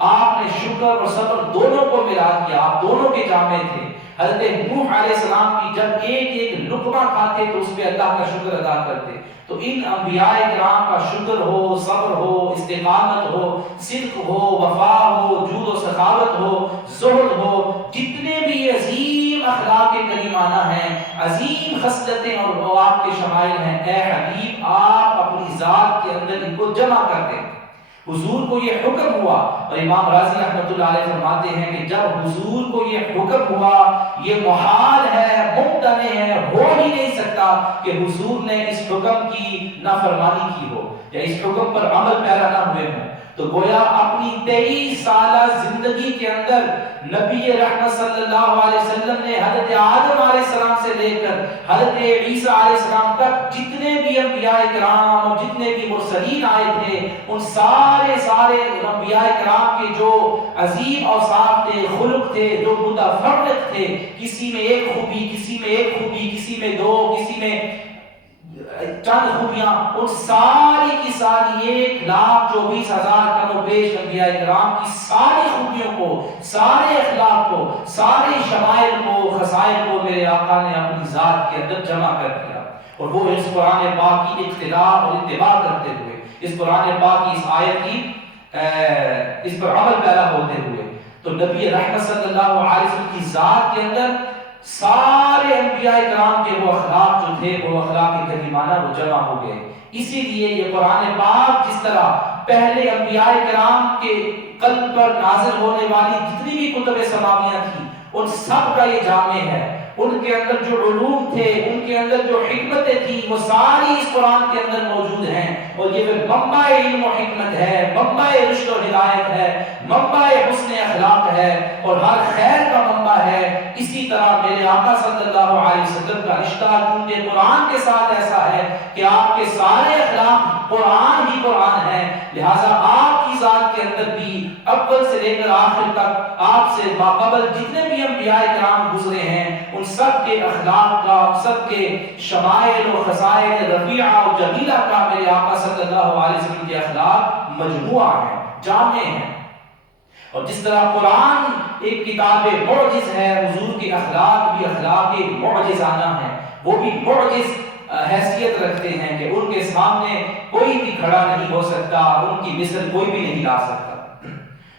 آپ نے شکر اور صبر دونوں کو ملا دیا، آپ دونوں کے جامع تھے۔ حضرت نوح علیہ السلام کی جب ایک لقمہ کھاتے تو اس پہ اللہ کا شکر ادا کرتے۔ تو ان انبیاء کرام کا شکر ہو، صبر ہو، استقامت ہو، صدق ہو، وفا ہو، جود و سخاوت ہو، زہد ہو، جتنے بھی عظیم اخلاق کریمانہ ہیں، عظیم خصلتیں اور آپ کے شمائل ہیں، اے حبیب آپ اپنی ذات کے اندر ان کو جمع کر دیں۔ حضور کو یہ حکم ہوا، اور امام راضی رحمۃ اللہ علیہ فرماتے ہیں کہ جب حضور کو یہ حکم ہوا، یہ محال ہے، ممتنع ہے، ہو ہی نہیں سکتا کہ حضور نے اس حکم کی نافرمانی کی ہو یا اس حکم پر عمل پیرا نہ ہوئے ہوں۔ تو گویا اپنی 23 سالہ زندگی کے اندر نبی رحمت صلی اللہ علیہ وسلم نے حضرت آدم علیہ السلام سے لے کر حضرت عیسیٰ علیہ السلام تک جتنے بھی انبیاء کرام اور جتنے بھی مرسلین آئے تھے، ان سارے انبیاء کرام کے جو عظیم اوصاف تھے، خلق تھے، جو متفرق تھے، کسی میں ایک خوبی، کسی میں ایک خوبی، کسی میں 2، کسی میں چند خوبیاں، ان ساری کی ساری 1,24,000 کم و بیش انبیاء کرام کی ساری خوبیوں کو، سارے اخلاق کو، سارے شمائل کو، خصائل کو میرے آقا نے اپنی ذات کے اندر جمع کر دیا۔ اور وہ اس قرآن پاک کی اقتدا اور اتباع کرتے ہوئے، اس قرآن پاک کی اس آیت کی اس پر عمل پیرا ہوتے ہوئے، تو نبی رحمت صلی اللہ علیہ وسلم کی ذات کے اندر سارے انبیاء کرام کے وہ اخلاق جو تھے، وہ اخلاق کریمانہ وہ جمع ہو گئے۔ اسی لیے یہ قرآن پاک جس طرح پہلے انبیاء کرام کے قلب پر نازل ہونے والی جتنی بھی کتب سماویہ تھی، ان سب کا یہ جامع ہے۔ ان کے اندر جو علوم تھے، ان کے اندر جو حکمتیں تھیں، وہ ساری اس قرآن کے اندر موجود ہیں، اور یہ منبع علم و حکمت ہے، منبع رشد و ہدایت ہے، منبع حسن اخلاق ہے، اور ہر خیر کا منبع ہے۔ اسی طرح میرے آقا صلی اللہ علیہ وسلم کا رشتہ کیونکہ قرآن کے ساتھ ایسا ہے کہ آپ کے سارے اخلاق قرآن ہی قرآن ہے، لہٰذا آپ کی ذات کے اندر بھی اول سے لے کر آخر تک آپ سے باقبل جتنے بھی انبیاء کرام گزرے ہیں، ان سب کے اخلاق کا، سب کے شمائل و خصائل رفیعہ و جمیلہ کا میرے آقا صلی اللہ علیہ وسلم کے اخلاق مجموعہ ہیں، جامع ہیں۔ اور جس طرح قرآن ایک کتاب معجز ہے، حضور کے اخلاق بھی اخلاق معجزانہ ہیں، وہ بھی معجز حیثیت رکھتے ہیں کہ ان کے سامنے کوئی بھی کھڑا نہیں ہو سکتا، ان کی مثل کوئی بھی نہیں لا سکتا۔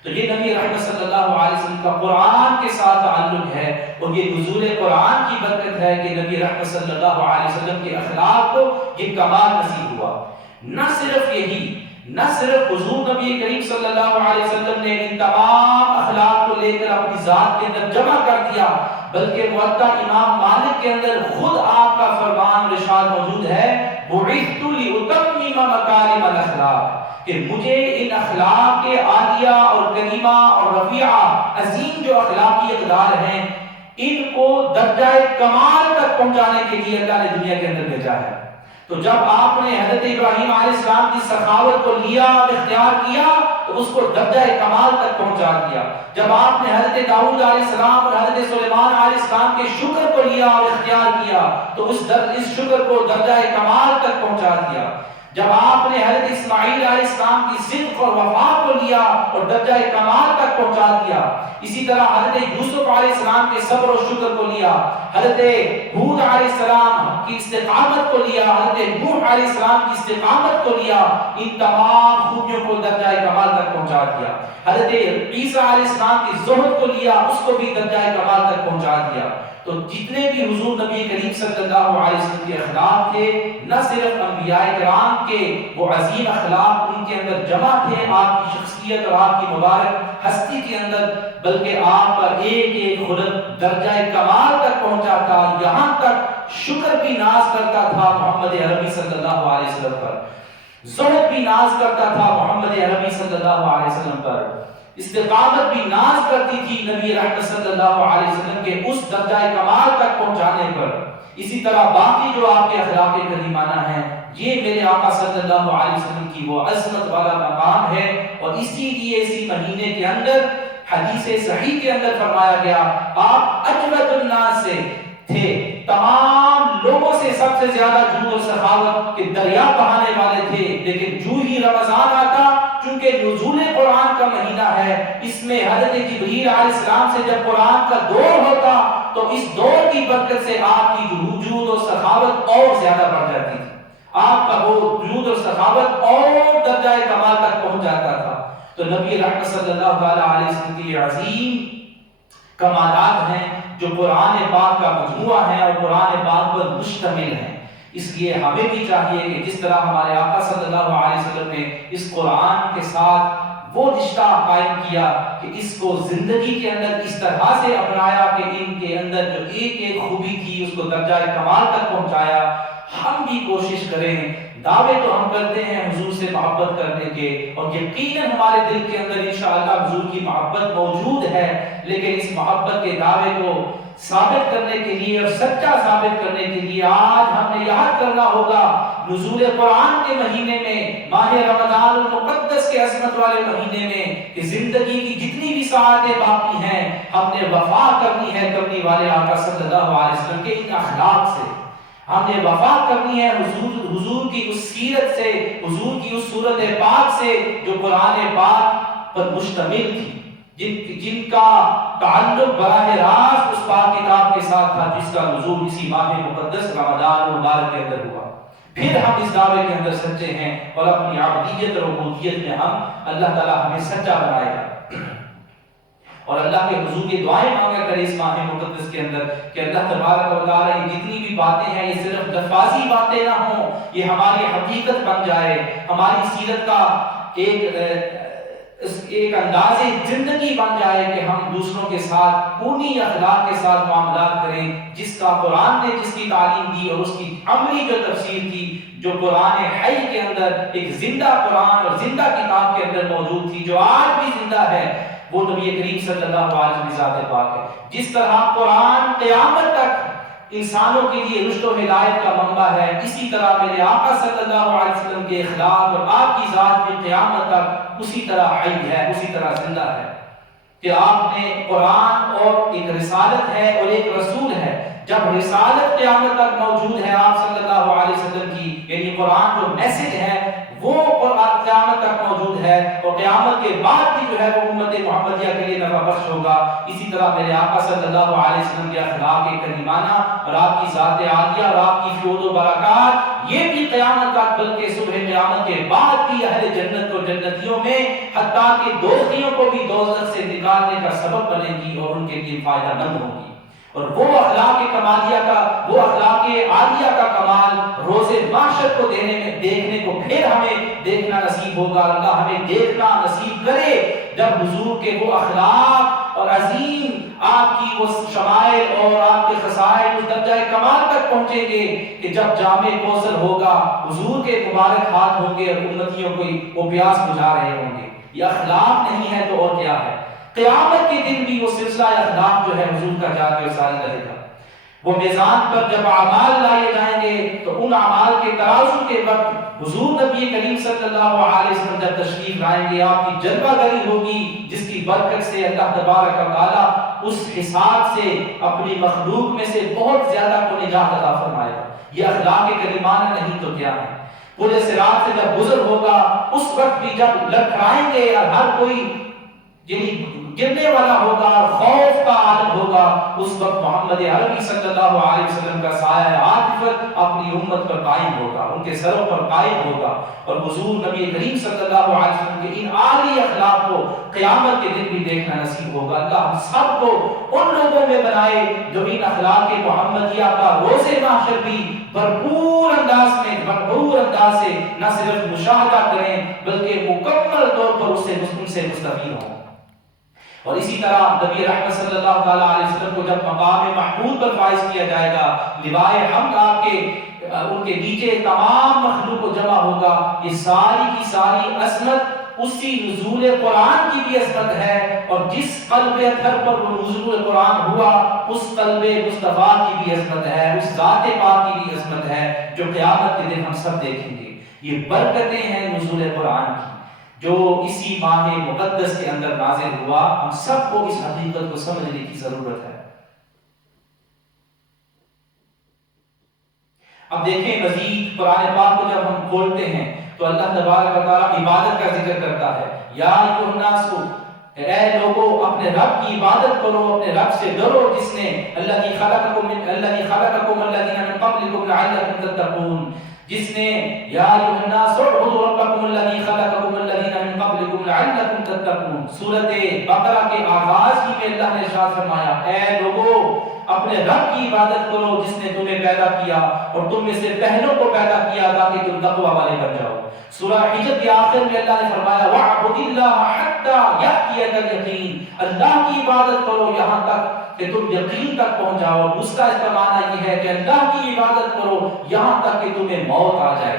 تو یہ نبی رحمت صلی اللہ علیہ وسلم کا قرآن کے ساتھ تعلق ہے، اور یہ نزول قرآن کی برکت ہے کہ نبی رحمت صلی اللہ علیہ وسلم کے اخلاق کو یہ کمال نصیب ہوا۔ نہ صرف یہی، نہ صرف حضور نبی کریم صلی اللہ علیہ وسلم نے ان تمام اخلاق کو لے کر اپنی ذات کے اندر جمع کر دیا، بلکہ موطا امام مالک کے اندر خود آپ کا فرمان اور ارشاد موجود ہے، بعثت لأتمم مکارم الاخلاق، کہ مجھے ان اخلاق کے عالیہ اور کریمہ اور رفیعہ عظیم جو اخلاقی اقدار ہیں، ان کو درجہ کمال تک پہنچانے کے لیے اللہ نے دنیا کے اندر بھیجا ہے۔ تو جب آپ نے حضرت ابراہیم علیہ السلام کی سخاوت کو لیا اور اختیار کیا تو اس کو درجہ کمال تک پہنچا دیا۔ جب آپ نے حضرت داؤد علیہ السلام اور حضرت سلیمان علیہ السلام کے شکر کو لیا اور اختیار کیا تو اس شکر کو درجہ کمال تک پہنچا دیا۔ جب آپ نے حضرت اسماعیل علیہ السلام کی صدق اور وفا کو لیا اور درجہ کمال تک پہنچا دیا، اسی طرح حضرت یوسف علیہ السلام کے صبر و شکر کو لیا، حضرت ہود علیہ السلام کی استقامت کو لیا، حضرت نوح علیہ السلام کی استقامت کو لیا، ان تمام خوبیوں کو درجہ کمال تک پہنچا دیا، حضرت عیسیٰ علیہ السلام کی زہد کو لیا، اس کو بھی درجہ کمال تک پہنچا دیا۔ تو جتنے بھی حضور نبی کریم صلی اللہ علیہ وسلم کے اخلاق تھے، نہ صرف انبیاء کرام کے وہ عظیم اخلاق ان کے اندر جمع تھے آپ کی شخصیت اور آپ کی مبارک ہستی کے اندر، بلکہ آپ پر ایک ایک خلق درجہ کمال تک پہنچاتا، یہاں تک شکر بھی ناز کرتا تھا محمد عربی صلی اللہ علیہ وسلم پر، زہد بھی ناز کرتا تھا محمد عربی صلی اللہ علیہ وسلم پر، استقامت بھی ناز کرتی تھی نبی رحمت صلی اللہ علیہ وسلم کے اس درجہ کمال تک پہنچانے پر۔ اسی طرح باقی جو آپ کے اخلاق کریمانہ ہیں، یہ میرے آقا صلی اللہ علیہ وسلم کی وہ عظمت والا مقام ہے، اور اسی لیے اسی مہینے کے اندر حدیث صحیح کے اندر فرمایا گیا آپ اجود الناس سے تھے، تمام لوگوں سے سب سے زیادہ جود و سخاوت کے دریا بہانے والے تھے، لیکن جو ہی رمضان آتا، چونکہ نزول قرآن کا مہینہ ہے، اس میں حضرت جبریل علیہ السلام سے جب قرآن کا دور ہوتا تو اس دور کی برکت سے آپ کی جود و سخاوت اور زیادہ بڑھ جاتی تھی، آپ کا وہ جود و سخاوت اور درجہ کمال تک پہنچ جاتا تھا۔ تو نبی رحمت صلی اللہ علیہ وسلم کی عظیم کمالات ہیں جو قرآن پاک کا مجموعہ ہے اور قرآن پاک پر مشتمل ہے۔ اس لیے ہمیں بھی چاہیے کہ جس طرح ہمارے آقا صلی اللہ علیہ وسلم نے اس قرآن کے ساتھ وہ رشتہ قائم کیا کہ اس کو زندگی کے اندر اس طرح سے اپنایا کہ ان کے اندر جو ایک ایک خوبی تھی اس کو درجہ کمال تک پہنچایا، ہم بھی کوشش کریں۔ دعوے تو ہم کرتے ہیں حضور سے محبت کرنے کے، اور یقیناً ہمارے دل کے اندر انشاءاللہ حضور کی محبت موجود ہے، لیکن اس محبت کے دعوے کو ثابت کرنے کے لیے اور سچا ثابت کرنے کے لیے آج ہم نے یاد کرنا ہوگا نزول قرآن کے مہینے میں، ماہ رمضان المقدس کے عظمت والے مہینے میں، کہ زندگی کی جتنی بھی ساعتیں باقی ہیں ہم نے وفا کرنی ہے کرنے والے آقا صلی اللہ علیہ وسلم کے ان اخلاق سے، ہم نے وفا کرنی ہے حضور کی اس سیرت سے، حضور کی اس صورت پاک سے جو قرآن پاک پر مشتمل تھی، جن کا تعلق براہ راست اس پاک کتاب کے ساتھ تھا، جس کا نزول اسی ماہ مقدس رمضان مبارک کے اندر ہوا۔ پھر ہم اس دعوے کے اندر سچے ہیں اور اپنی عبدیت اور عبودیت میں اللہ تعالیٰ ہمیں سچا بنائے گا، اور اللہ کے حضور کی دعائیں مانگا کرے اس ماہ مقدس کے اندر کہ اللہ تبارک و تعالیٰ یہ جتنی بھی باتیں ہیں یہ صرف لفاظی باتیں نہ ہوں، یہ ہماری حقیقت بن جائے، ہماری سیرت کا ایک انداز زندگی بن جائے کہ ہم دوسروں کے ساتھ انہی اخلاق کے ساتھ معاملات کریں جس کا قرآن نے جس کی تعلیم دی، اور اس کی عملی جو تفسیر تھی جو قرآن حی کے اندر ایک زندہ قرآن اور زندہ کتاب کے اندر موجود تھی، جو آج بھی زندہ ہے، وہ نبی کریم صلی اللہ علیہ وسلم کی ذات پاک ہے۔ جس طرح قرآن قیامت تک انسانوں کے لیے رشد و ہدایت کا منبع ہے، اسی طرح میرے آقا صلی اللہ علیہ وسلم کے اخلاق اور آپ کی ذات بھی قیامت تک اسی طرح حی ہے، اسی طرح زندہ ہے، کہ آپ نے قرآن اور ایک رسالت ہے اور ایک رسول ہے۔ جب رسالت قیامت تک موجود ہے آپ صلی اللہ علیہ وسلم کی، یعنی قرآن جو میسج ہے وہ قرآن قیامت تک موجود ہے، اور قیامت کے بعد بھی جو ہے وہ امت محمدیہ کے لیے نفع بخش ہوگا۔ اسی طرح میرے آقا صلی اللہ علیہ وسلم کے اخلاق کریمانہ اور آپ کی ذات عالیہ اور آپ کی فیوض و برکات یہ بھی قیامت تک بلکہ صبح قیامت کے بعد بھی اہل جنت کو جنتیوں میں، حتیٰ کہ دوزخیوں کو بھی دوزخ سے نکالنے کا سبب بنے گی اور ان کے لیے فائدہ مند ہوگی۔ اور وہ اخلاق کمالیہ کا، وہ اخلاق عالیہ کا کمال روز محشر کو دیکھنے کو پھر ہمیں دیکھنا نصیب ہوگا۔ اللہ ہمیں دیکھنا نصیب کرے جب حضور کے وہ اخلاق اور عظیم آپ کی وہ شمائل اور آپ کے خصائل اس درجہ کمال تک پہنچیں گے کہ جب جام کوثر ہوگا حضور کے مبارک ہاتھ ہوں گے اور امتیوں کو وہ پیاس بجھا رہے ہوں گے۔ یہ اخلاق نہیں ہے تو اور کیا ہے؟ قیامت کے دن بھی وہ سلسلہ اخلاق جو ہے حضور کا جاری اور ساری رہے گا۔ وہ میزان پر جب اعمال لائے جائیں گے تو ان اعمال کے ترازو کے وقت حضور نبی کریم صلی اللہ علیہ وسلم جب تشریف لائیں گے، آپ کی جلوہ گری ہوگی جس کی برکت سے اللہ تبارک و تعالیٰ اس حساب سے اپنی مخلوق میں سے بہت زیادہ کو نجات عطا فرمائے گا۔ یہ اخلاق کریمانہ نہیں تو کیا ہے؟ پورے صراط سے جب گزر ہوگا اس وقت بھی جب لڑکھائیں گے اور ہر کوئی گرنے والا ہوگا اور خوف کا عالم ہوگا، اس وقت محمد عربی صلی اللہ علیہ وسلم کا سایہ عاطفت اپنی امت پر قائم ہوگا، ان کے سروں پر قائم ہوگا، اور حضور نبی کریم صلی اللہ علیہ وسلم کے ان عالی اخلاق کو قیامت کے دن بھی دیکھنا نصیب ہوگا۔ اللہ ہم سب کو ان لوگوں میں بنائے جو ان اخلاق محمدیہ کا روز محشر بھی بھرپور انداز سے نہ صرف مشاہدہ کریں بلکہ مکمل طور پر ان سے مستفید ہوں۔ اور اسی طرح نبی رحمت صلی اللہ تعالیٰ علیہ وسلم کو جب مقام محمود پر فائز کیا جائے گا، لوائے حمد آپ کے ان کے نیچے تمام مخلوق کو جمع ہوگا، یہ ساری کی ساری عظمت اسی نزول قرآن کی بھی عظمت ہے، اور جس قلب اطہر پر وہ نزول قرآن ہوا اس قلب مصطفیٰ کی بھی عظمت ہے، اس ذات پاک کی بھی عظمت ہے جو قیامت کے دن ہم سب دیکھیں گے۔ یہ برکتیں ہیں نزول قرآن کی جو اسی ماہ مقدس کے اندر نازل ہوا۔ ہم سب کو اس حقیقت کو سمجھنے کی ضرورت ہے۔ اب دیکھیں مزید قرآن پاک کو جب ہم کھولتے ہیں تو اللہ تبارک و تعالیٰ عبادت کا ذکر کرتا ہے۔ یا ایھا الناس، اے لوگو اپنے رب کی عبادت کرو، اپنے رب سے ڈرو جس نے الذی خلقکم الذین من قبلکم لعلکم تتقون، جس نے یا ایھا الناس اعبدوا ربکم الذی خلقکم الذین من قبلکم لعلکم تتقون۔ سورۃ بقرہ کے آغاز ہی میں اللہ نے ارشاد فرمایا، اے لوگو اپنے رب کی عبادت کرو جس نے تمہیں پیدا کیا اور تم میں سے پہلوں کو پیدا کیا تاکہ تم تقوی والے بن جاؤ۔ سورہ حجر کے آخر میں اللہ نے فرمایا وَاعْبُدِ اللَّهَ حَتَّى يَأْتِيَكَ الْيَقِينُ، اللہ کی عبادت کرو یہاں تک کہ تم یقین تک پہنچ جاؤ۔ دوسرا اس کا معنی یہ ہے کہ اللہ کی عبادت کرو یہاں تک کہ تمہیں موت آ جائے۔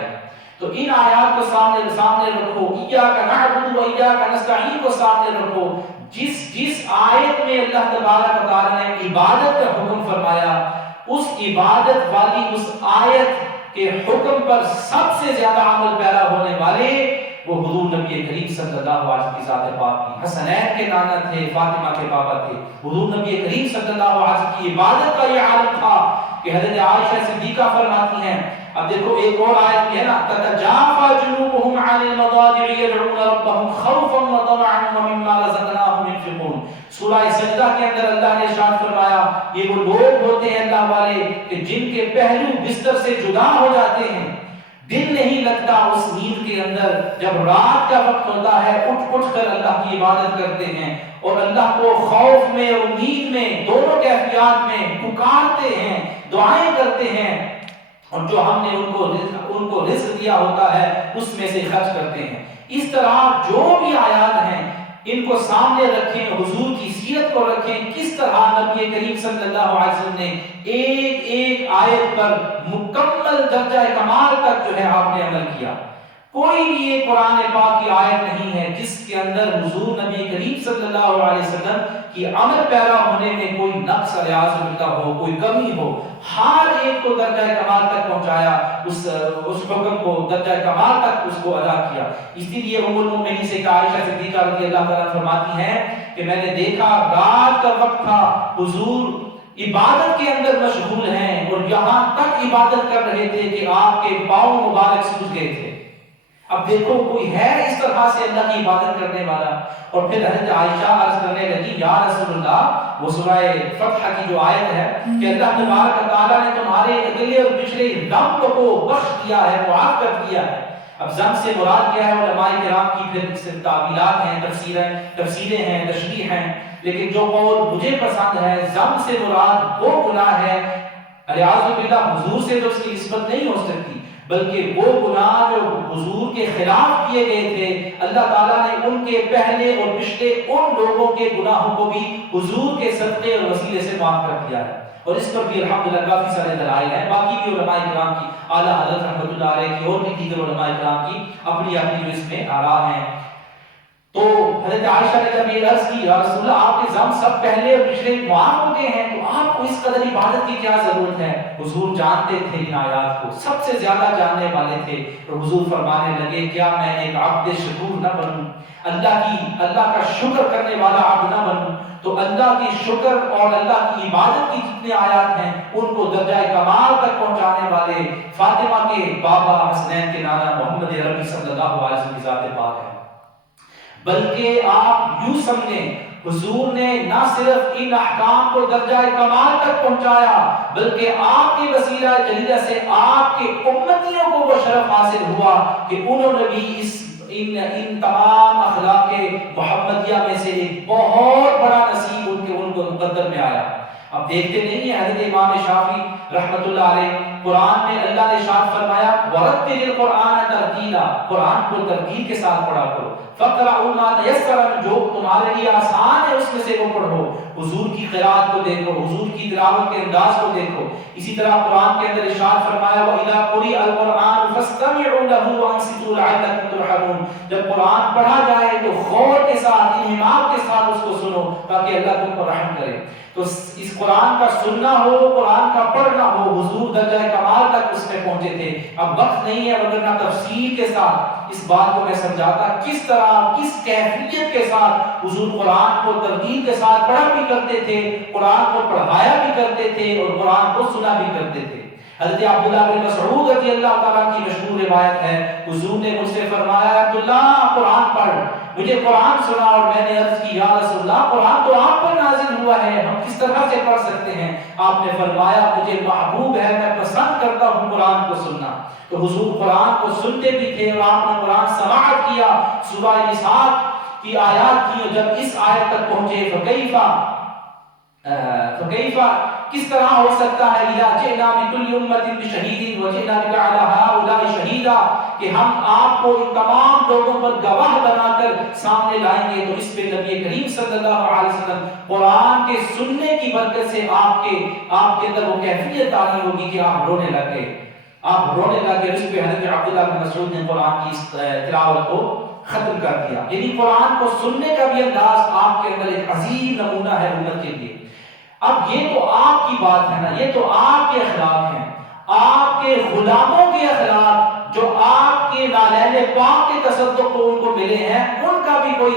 تو ان آیات کو سامنے رکھو، ایاک نعبد و ایاک نستعین کو سامنے رکھو۔ جس آیت میں اللہ تبارک و تعالیٰ نے عبادت کا حکم فرمایا، اس عبادت والی اس آیت کے حکم پر سب سے زیادہ عمل پیرا ہونے والے وہ حضور نبی کریم صلی اللہ علیہ وسلم کی ذات پاک کی۔ حسنین کے نانا تھے، فاطمہ کے پاپا تھے۔ حضور نبی کریم صلی اللہ علیہ وسلم کی عبادت کا یہ عالم تھا کہ حضرت عائشہ صدیقہ فرماتی ہیں، اب دیکھو ایک اور آیت بھی ہے نا، تتجافى جنوبهم عن المضاجع يدعون ربهم خوفا وطمعا ومما رزقناهم ينفقون۔ سورہ سجدہ کے اندر اللہ نے ارشاد فرمایا یہ وہ لوگ ہوتے ہیں اللہ والے کہ جن کے پہلو بستر سے جدا ہو جاتے ہیں، دل نہیں لگتا اس نیند کے اندر، جب رات کا وقت ہوتا ہے اٹھ کر اللہ کی عبادت کرتے ہیں اور اللہ کو خوف میں اور امید میں دونوں کیفیات میں پکارتے ہیں، دعائیں کرتے ہیں، اور جو ہم نے ان کو رزق دیا ہوتا ہے اس میں سے خرچ کرتے ہیں۔ اس طرح جو بھی آیات ہیں ان کو سامنے رکھیں، حضور کی سیرت کو رکھیں، کس طرح نبی کریم صلی اللہ علیہ وسلم نے ایک ایک آیت پر مکمل درجہ کمال تک جو ہے آپ نے عمل کیا۔ کوئی بھی ایک قرآن پاک کی آیت نہیں ہے جس کے اندر حضور نبی کریم صلی اللہ علیہ وسلم کی عمل پیرا ہونے میں کوئی نقص الیاز ملتا ہو، کوئی کمی ہو۔ ہر ایک کو درجہ کمال تک پہنچایا، اس حکم کو درجہ کمال تک اس کو ادا کیا۔ اسی لیے ام المؤمنین سے عائشہ صدیقہ رضی اللہ تعالیٰ فرماتی ہیں کہ میں نے دیکھا رات کا وقت تھا، حضور عبادت کے اندر مشغول ہیں اور یہاں تک عبادت کر رہے تھے کہ آپ کے پاؤں مبارک سوج گئے تھے۔ اب دیکھو کوئی ہے اس طرح سے اللہ کی عبادت کرنے والا؟ اور پھر حضرت عائشہ عرض کرنے لگی یا رسول اللہ، وہ سورہ فتح کی جو آیت ہے کہ اللہ تبارک تعالیٰ نے تمہارے اگلے اور پچھلے ذنب کو بخش دیا ہے، معاف کر دیا ہے۔ اب ذنب سے مراد کیا ہے؟ علماء کرام کی پھر صرف تعویلات ہیں، تفسیریں ہیں، تشریح ہیں، لیکن جو قول مجھے پسند ہے ذنب سے مراد وہ گناہ ہے الیاذ باللہ حضور سے تو اس کی نسبت نہیں ہو سکتی، بلکہ وہ گناہ جو حضور کے خلاف کیے گئے تھے، اللہ تعالیٰ نے ان کے پہلے اور پچھلے ان لوگوں کے گناہوں کو بھی حضور کے صدقے اور وسیلے سے معاف کر دیا ہے۔ اور اس پر بھی الحمدللہ کافی سارے دلائل ہیں، باقی بھی علماء کرام کی، اعلیٰ حضرت رحمۃ اللہ علیہ کی اور بھی دیگر علماء کرام کی اپنی جو اس میں آراء ہیں۔ تو حضرت عائشہ نے جب یہ عرض کی یا رسول اللہ آپ کے ذنب سب پہلے اور پچھلے معاف ہو گئے ہیں تو آپ کو اس قدر عبادت کی کیا ضرورت ہے؟ حضور جانتے تھے ان آیات کو، سب سے زیادہ جاننے والے تھے، اور حضور فرمانے لگے کیا میں ایک عبد شکور نہ بنوں، اللہ کا شکر کرنے والا عبد نہ بنوں؟ تو اللہ کی شکر اور اللہ کی عبادت کی جتنے آیات ہیں ان کو درجہ کمال تک پہنچانے والے فاطمہ کے بابا حسنین کے نانا محمد عربی صلی اللہ علیہ وسلم کی ذات پاک ہے۔ بلکہ آپ یوں سمجھیں حضور نے نہ صرف ان احکام کو درجہ کمال تک پہنچایا بلکہ آپ کے وسیلہ جلیلہ سے آپ کے امتیوں کو وہ شرف حاصل ہوا کہ انہوں نے بھی ان تمام اخلاق محمدیہ میں سے ایک بہت بڑا نصیب ان کو مقدر میں آیا۔ اب دیکھتے نہیں ہیں حضرت امام شافعی رحمۃ اللہ علیہ قرآن میں اللہ نے ارشاد فرمایا وَرَتِّلِ الْقُرْآنَ تَرْتِیلًا، قرآن کو ترتیل کے ساتھ پڑھا کرو، فَقْرَؤُوا مَا تَيَسَّرَ مِنْهُ، جو تمہارے لیے آسان ہے اس میں سے وہ پڑھو۔ حضور کی قرات کو دیکھو، حضور کی تلاوت کے انداز کو دیکھو۔ اسی طرح قرآن کے اندر ارشاد فرمایا وَإِذَا قُرِئَ الْقُرْآنُ فَاسْتَمِعُوا لَهُ وَأَنصِتُوا لَعَلَّكُمْ تُرْحَمُونَ، جب قرآن پڑھا جائے تو غور کے ساتھ انہماک کے ساتھ اس کو سنو تاکہ اللہ تم پر رحم کرے۔ تو اس قرآن کا سننا ہو، قرآن کا پڑھنا ہو، حضور درجہ کمال تک اس میں پہنچے تھے۔ اب وقت نہیں ہے ورنہ تفصیل کے ساتھ اس بات کو میں سمجھاتا کس طرح کس کیفیت کے ساتھ حضور قرآن کو ترتیل کے ساتھ پڑھا بھی کرتے تھے، قرآن کو پڑھایا بھی کرتے تھے اور قرآن کو سنا بھی کرتے تھے۔ حضرت عبداللہ بن مسعود رضی اللہ تعالیٰ کی مشہور روایت ہے حضور نے مجھ سے فرمایا عبداللہ قرآن پڑھ، مجھے قرآن سنا اور میں نے عرض کی یا رسول اللہ قرآن تو آپ پر نازل ہوا ہے، ہم کس طرح سے پڑھ سکتے ہیں؟ آپ نے فرمایا مجھے محبوب ہے، میں پسند کرتا ہوں قرآن کو سننا۔ تو حضور قرآن کو سنتے بھی تھے اور آپ نے قرآن سماعت کیا۔ سورہ نساء کی آیات کی جب اس آیت تک پہنچے فکیفا کس طرح ہو سکتا ہے اذا جئنا بكل امة بشهيد وجئنا بك على هؤلاء شهيدا، کہ ہم آپ کو ان تمام لوگوں پر گواہ بنا کر سامنے لائیں گے۔ تو اس پہ نبی کریم صلی اللہ علیہ وسلم قرآن کے سننے کی برکت سے آپ کے اندر وہ کیفیت آنی ہوگی کہ آپ رونے لگے، اس پہ حضرت عبداللہ بن مسعود نے قرآن کی تلاوت کو ختم کر دیا۔ یعنی قرآن کو سننے کا بھی انداز آپ کے اندر ایک عظیم نمونہ ہے امت کے لیے۔ اب یہ تو آپ کی بات ہے نا، یہ تو آپ کے اخلاق ہیں، آپ کے غلاموں کے اخلاق جو آپ کے نالین پاک کے تصدق کو ان کو ملے ہیں، ان کا بھی کوئی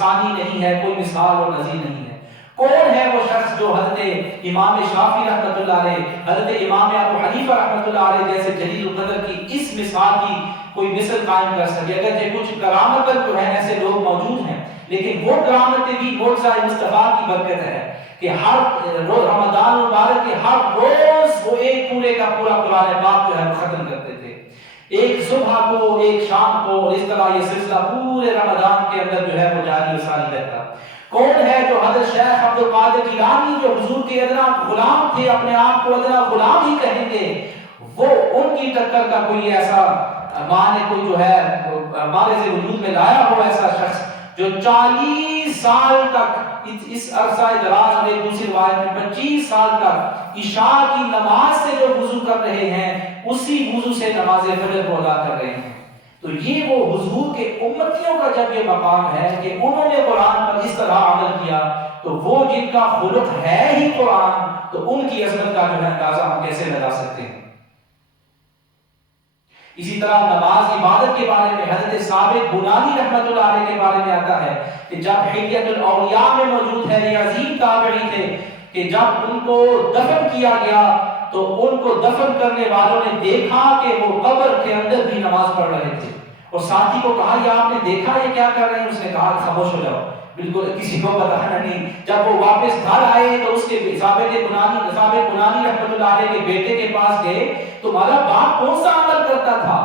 ثانی نہیں ہے، کوئی مثال اور نظیر نہیں ہے۔ کون ہے وہ شخص جو حضرت امام شافعی رحمۃ اللہ علیہ، حضرت امام ابو حنیفہ رحمۃ اللہ علیہ جیسے جلیل القدر کی اس مثال کی کوئی مثل قائم کر سکے؟ اگرچہ کچھ کرامتاً جو ہے ایسے لوگ موجود ہیں، لیکن وہ کرامتیں بھی معجزہ مصطفیٰ کی برکت ہے کہ ہر روز رمضان مبارک کے ہر روز وہ ایک پورے کا پورا قرآن پاک جو ہے وہ ختم کرتے تھے، ایک صبح کو ایک شام کو، اور اس طرح یہ سلسلہ پورے رمضان کے اندر جو ہے وہ جاری و ساری رہتا۔ کون ہے جو حضرت شیخ عبد القادر جیلانی جو حضور کے ادنا غلام تھے، اپنے آپ کو ادنا غلام ہی کہیں گے، وہ ان کی ٹکر کا کوئی ایسا ماں نے کوئی جو ہے ہمارے سے وجود میں لایا ہو ایسا شخص جو 40 سال تک اس عرصہ دراز میں، دوسری روایت میں 25 سال تک عشاء کی نماز سے جو وضو کر رہے ہیں اسی وضو سے نماز فجر کو ادا کر رہے ہیں۔ تو یہ وہ حضور کے امتیوں کا جب یہ مقام ہے کہ انہوں نے قرآن پر اس طرح عمل کیا، تو وہ جن کا خلق ہے ہی قرآن، تو ان کی عظمت کا جو ہے اندازہ ہم کیسے لگا سکتے ہیں؟ اسی طرح نماز عبادت کے بارے میں حضرت ثابت بنانی رحمۃ اللہ علیہ کے بارے میں آتا ہے کہ جب حلیۃ الاولیاء میں موجود ہے، یہ عظیم تابعی تھے کہ جب ان کو دفن کیا گیا تو ان کو دفن کرنے والوں نے دیکھا کہ وہ قبر کے اندر بھی نماز پڑھ رہے تھے، اور ساتھی کو کہا یہ آپ نے دیکھا یہ کیا کر رہے ہیں؟ اس نے کہا خاموش ہو جاؤ، بالکل کسی کو بتانا نہیں۔ جب وہ واپس گھر آئے تو اس کے ثابت بنانی رحمۃ اللہ علیہ کے بیٹے کے پاس گئے، تمہارا باپ کون سا عمل کرتا تھا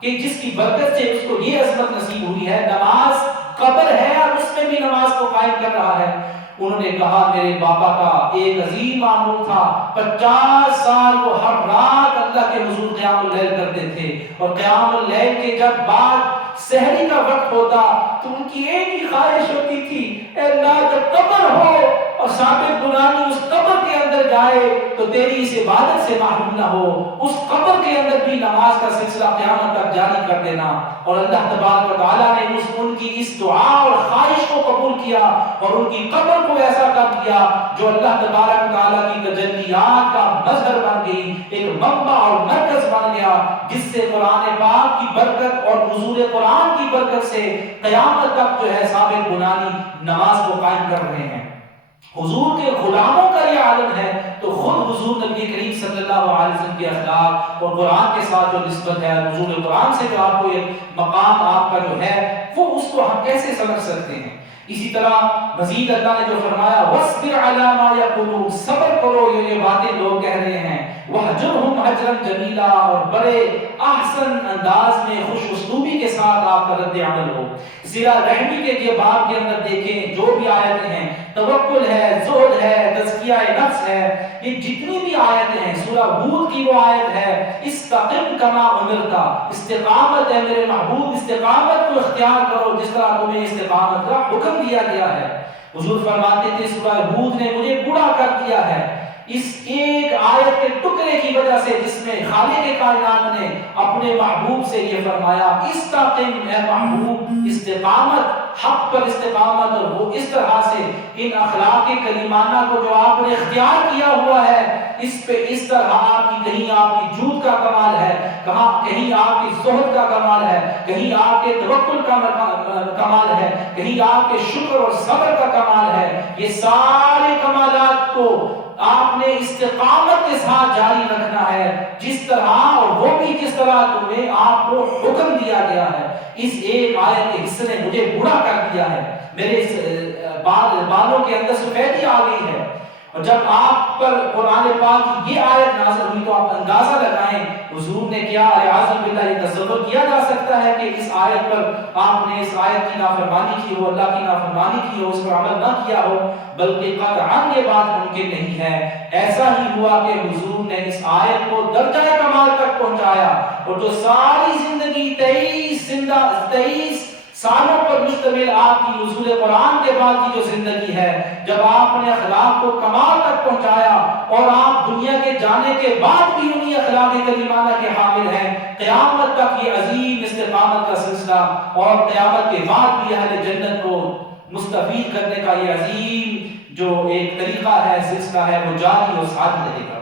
کہ جس کی برکت سے اس کو یہ عظمت نصیب ہوئی ہے؟ نماز قبر ہے اور اس میں بھی نماز کو قائم کر رہا ہے۔ انہوں نے کہا میرے باپا کا ایک عظیم معمول تھا، 50 سال وہ ہر رات اللہ کے حضور قیام اللیل کرتے تھے، اور قیام اللیل کے جب بعد سحری کا وقت ہوتا تو ان کی ایک ہی خواہش ہوتی تھی، اے اللہ جب قبر ہو اور ثابت بنانی اس قبر کے اندر جائے تو تیری اس عبادت سے محروم نہ ہو. اس قبر کے اندر بھی نماز کا سلسلہ قیامت تک جاری کر دینا. اور اللہ تبارک و تعالیٰ نے ان کی اس دعا اور خواہش کو قبول کیا اور ان کی قبر کو ایسا کر دیا جو اللہ تبارک و تعالیٰ کی تجلیات کا مظہر بن گئی، ایک منبع اور مرکز بن گیا، جس سے قرآن پاک کی برکت اور حضور قرآن کی برکت سے قیامت تک جو ہے ثابت بنانی نماز کو قائم کر رہے ہیں. حضور کے غلاموں کا یہ عالم ہے تو خود حضور نبی کریم صلی اللہ علیہ وسلم کے اخلاق اور قرآن کے ساتھ جو نسبت ہے، حضور قرآن سے جو آپ کو یہ مقام آپ کا جو ہے وہ اس کو ہم کیسے سمجھ سکتے ہیں. اسی طرح مزید اللہ نے جو فرمایا وَاصْبِرْ عَلَىٰ مَا يَقُولُونَ، صبر کرو یہ باتیں لوگ کہہ رہے ہیں، وَاهْجُرْهُمْ هَجْرًا جَمِيلًا، اور بڑے احسن انداز میں خوش اسلوبی کے ساتھ آپ کا رد عمل ہو. صلہ رحمی کے یہ باب کے اندر دیکھیں جو بھی آیتیں ہیں، توکل ہے، زہد ہے، تزکیہ نفس ہے، یہ جتنی بھی آیتیں ہیں، سورہ ہود کی وہ آیت ہے استقم کما امرتا، استقامت ہے میرے محبوب، استقامت کو اختیار کرو جس طرح تمہیں استقامت کا حکم دیا گیا ہے. حضور فرماتے تھے سورہ ہود نے مجھے بوڑھا کر دیا ہے اس ایک آیت کے ٹکڑے کی وجہ سے، جس میں خالق کائنات نے اپنے محبوب سے یہ فرمایا استقم اے محبوب، استقامت، حق پر استقامت. اور وہ اس طرح سے ان اخلاق کریمانہ کو جو آپ نے اختیار کیا ہوا ہے اس پہ اس طرح آپ کی کہیں آپ کی جود کا کمال ہے، کہیں آپ کی زہد کا کمال ہے، کہیں آپ کے توکل کا کمال ہے، کہیں آپ کے شکر اور صبر کا کمال ہے. یہ سارے کمالات کو آپ نے استقامت کے ساتھ جاری رکھنا ہے، جس طرح اور وہ بھی جس طرح تمہیں آپ کو حکم دیا گیا ہے. اس ایک آیت کے حصے نے مجھے بوڑھا کر دیا ہے، میرے بالوں کے اندر سفیدی آ گئی ہے. اور جب آپ پر قرآن پاک کی یہ آیت نازل ہوئی تو آپ اندازہ لگائیں حضور نے کیا اعوذ باللہ یہ تصور کیا جا سکتا ہے کہ اس آیت پر آپ نے اس آیت کی نافرمانی کی ہو، اللہ کی نافرمانی کی ہو، اس پر عمل نہ کیا ہو، بلکہ قطعاً یہ بات ممکن نہیں ہے. ایسا ہی ہوا کہ حضور نے اس آیت کو درجہ کمال تک پہنچایا اور جو ساری زندگی 23 سالوں پر مشتمل آپ کی نزول قرآن کے بعد کی جو زندگی ہے، جب آپ نے اخلاق کو کمال تک پہنچایا اور آپ دنیا کے جانے کے بعد بھی انہی اخلاق کریمانہ کے حامل ہیں، قیامت تک یہ عظیم استقامت کا سلسلہ اور قیامت کے بعد بھی اہل جنت کو مستفید کرنے کا یہ عظیم جو ایک طریقہ ہے، سلسلہ ہے، وہ جاری اور ساتھ رہے گا.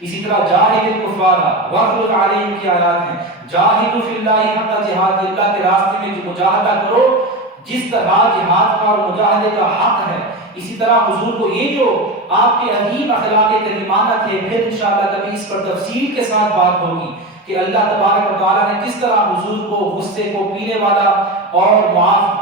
اسی طرح جاہد الکفار واغلظ علیہم کی آیات ہیں، جاہدوا فی اللہ حق جہاد، اللہ کے راستے میں جو مجاہدہ کرو جس طرح جہاد کا اور مجاہدے کا حق ہے. اسی طرح حضور کو یہ جو آپ کے عظیم اخلاق کریمانہ تھے، پھر انشاءاللہ کبھی اس پر تفصیل کے ساتھ بات ہوگی کہ اللہ تبارک و تعالیٰ نے کس طرح حضور کو غصے کو پینے والا اور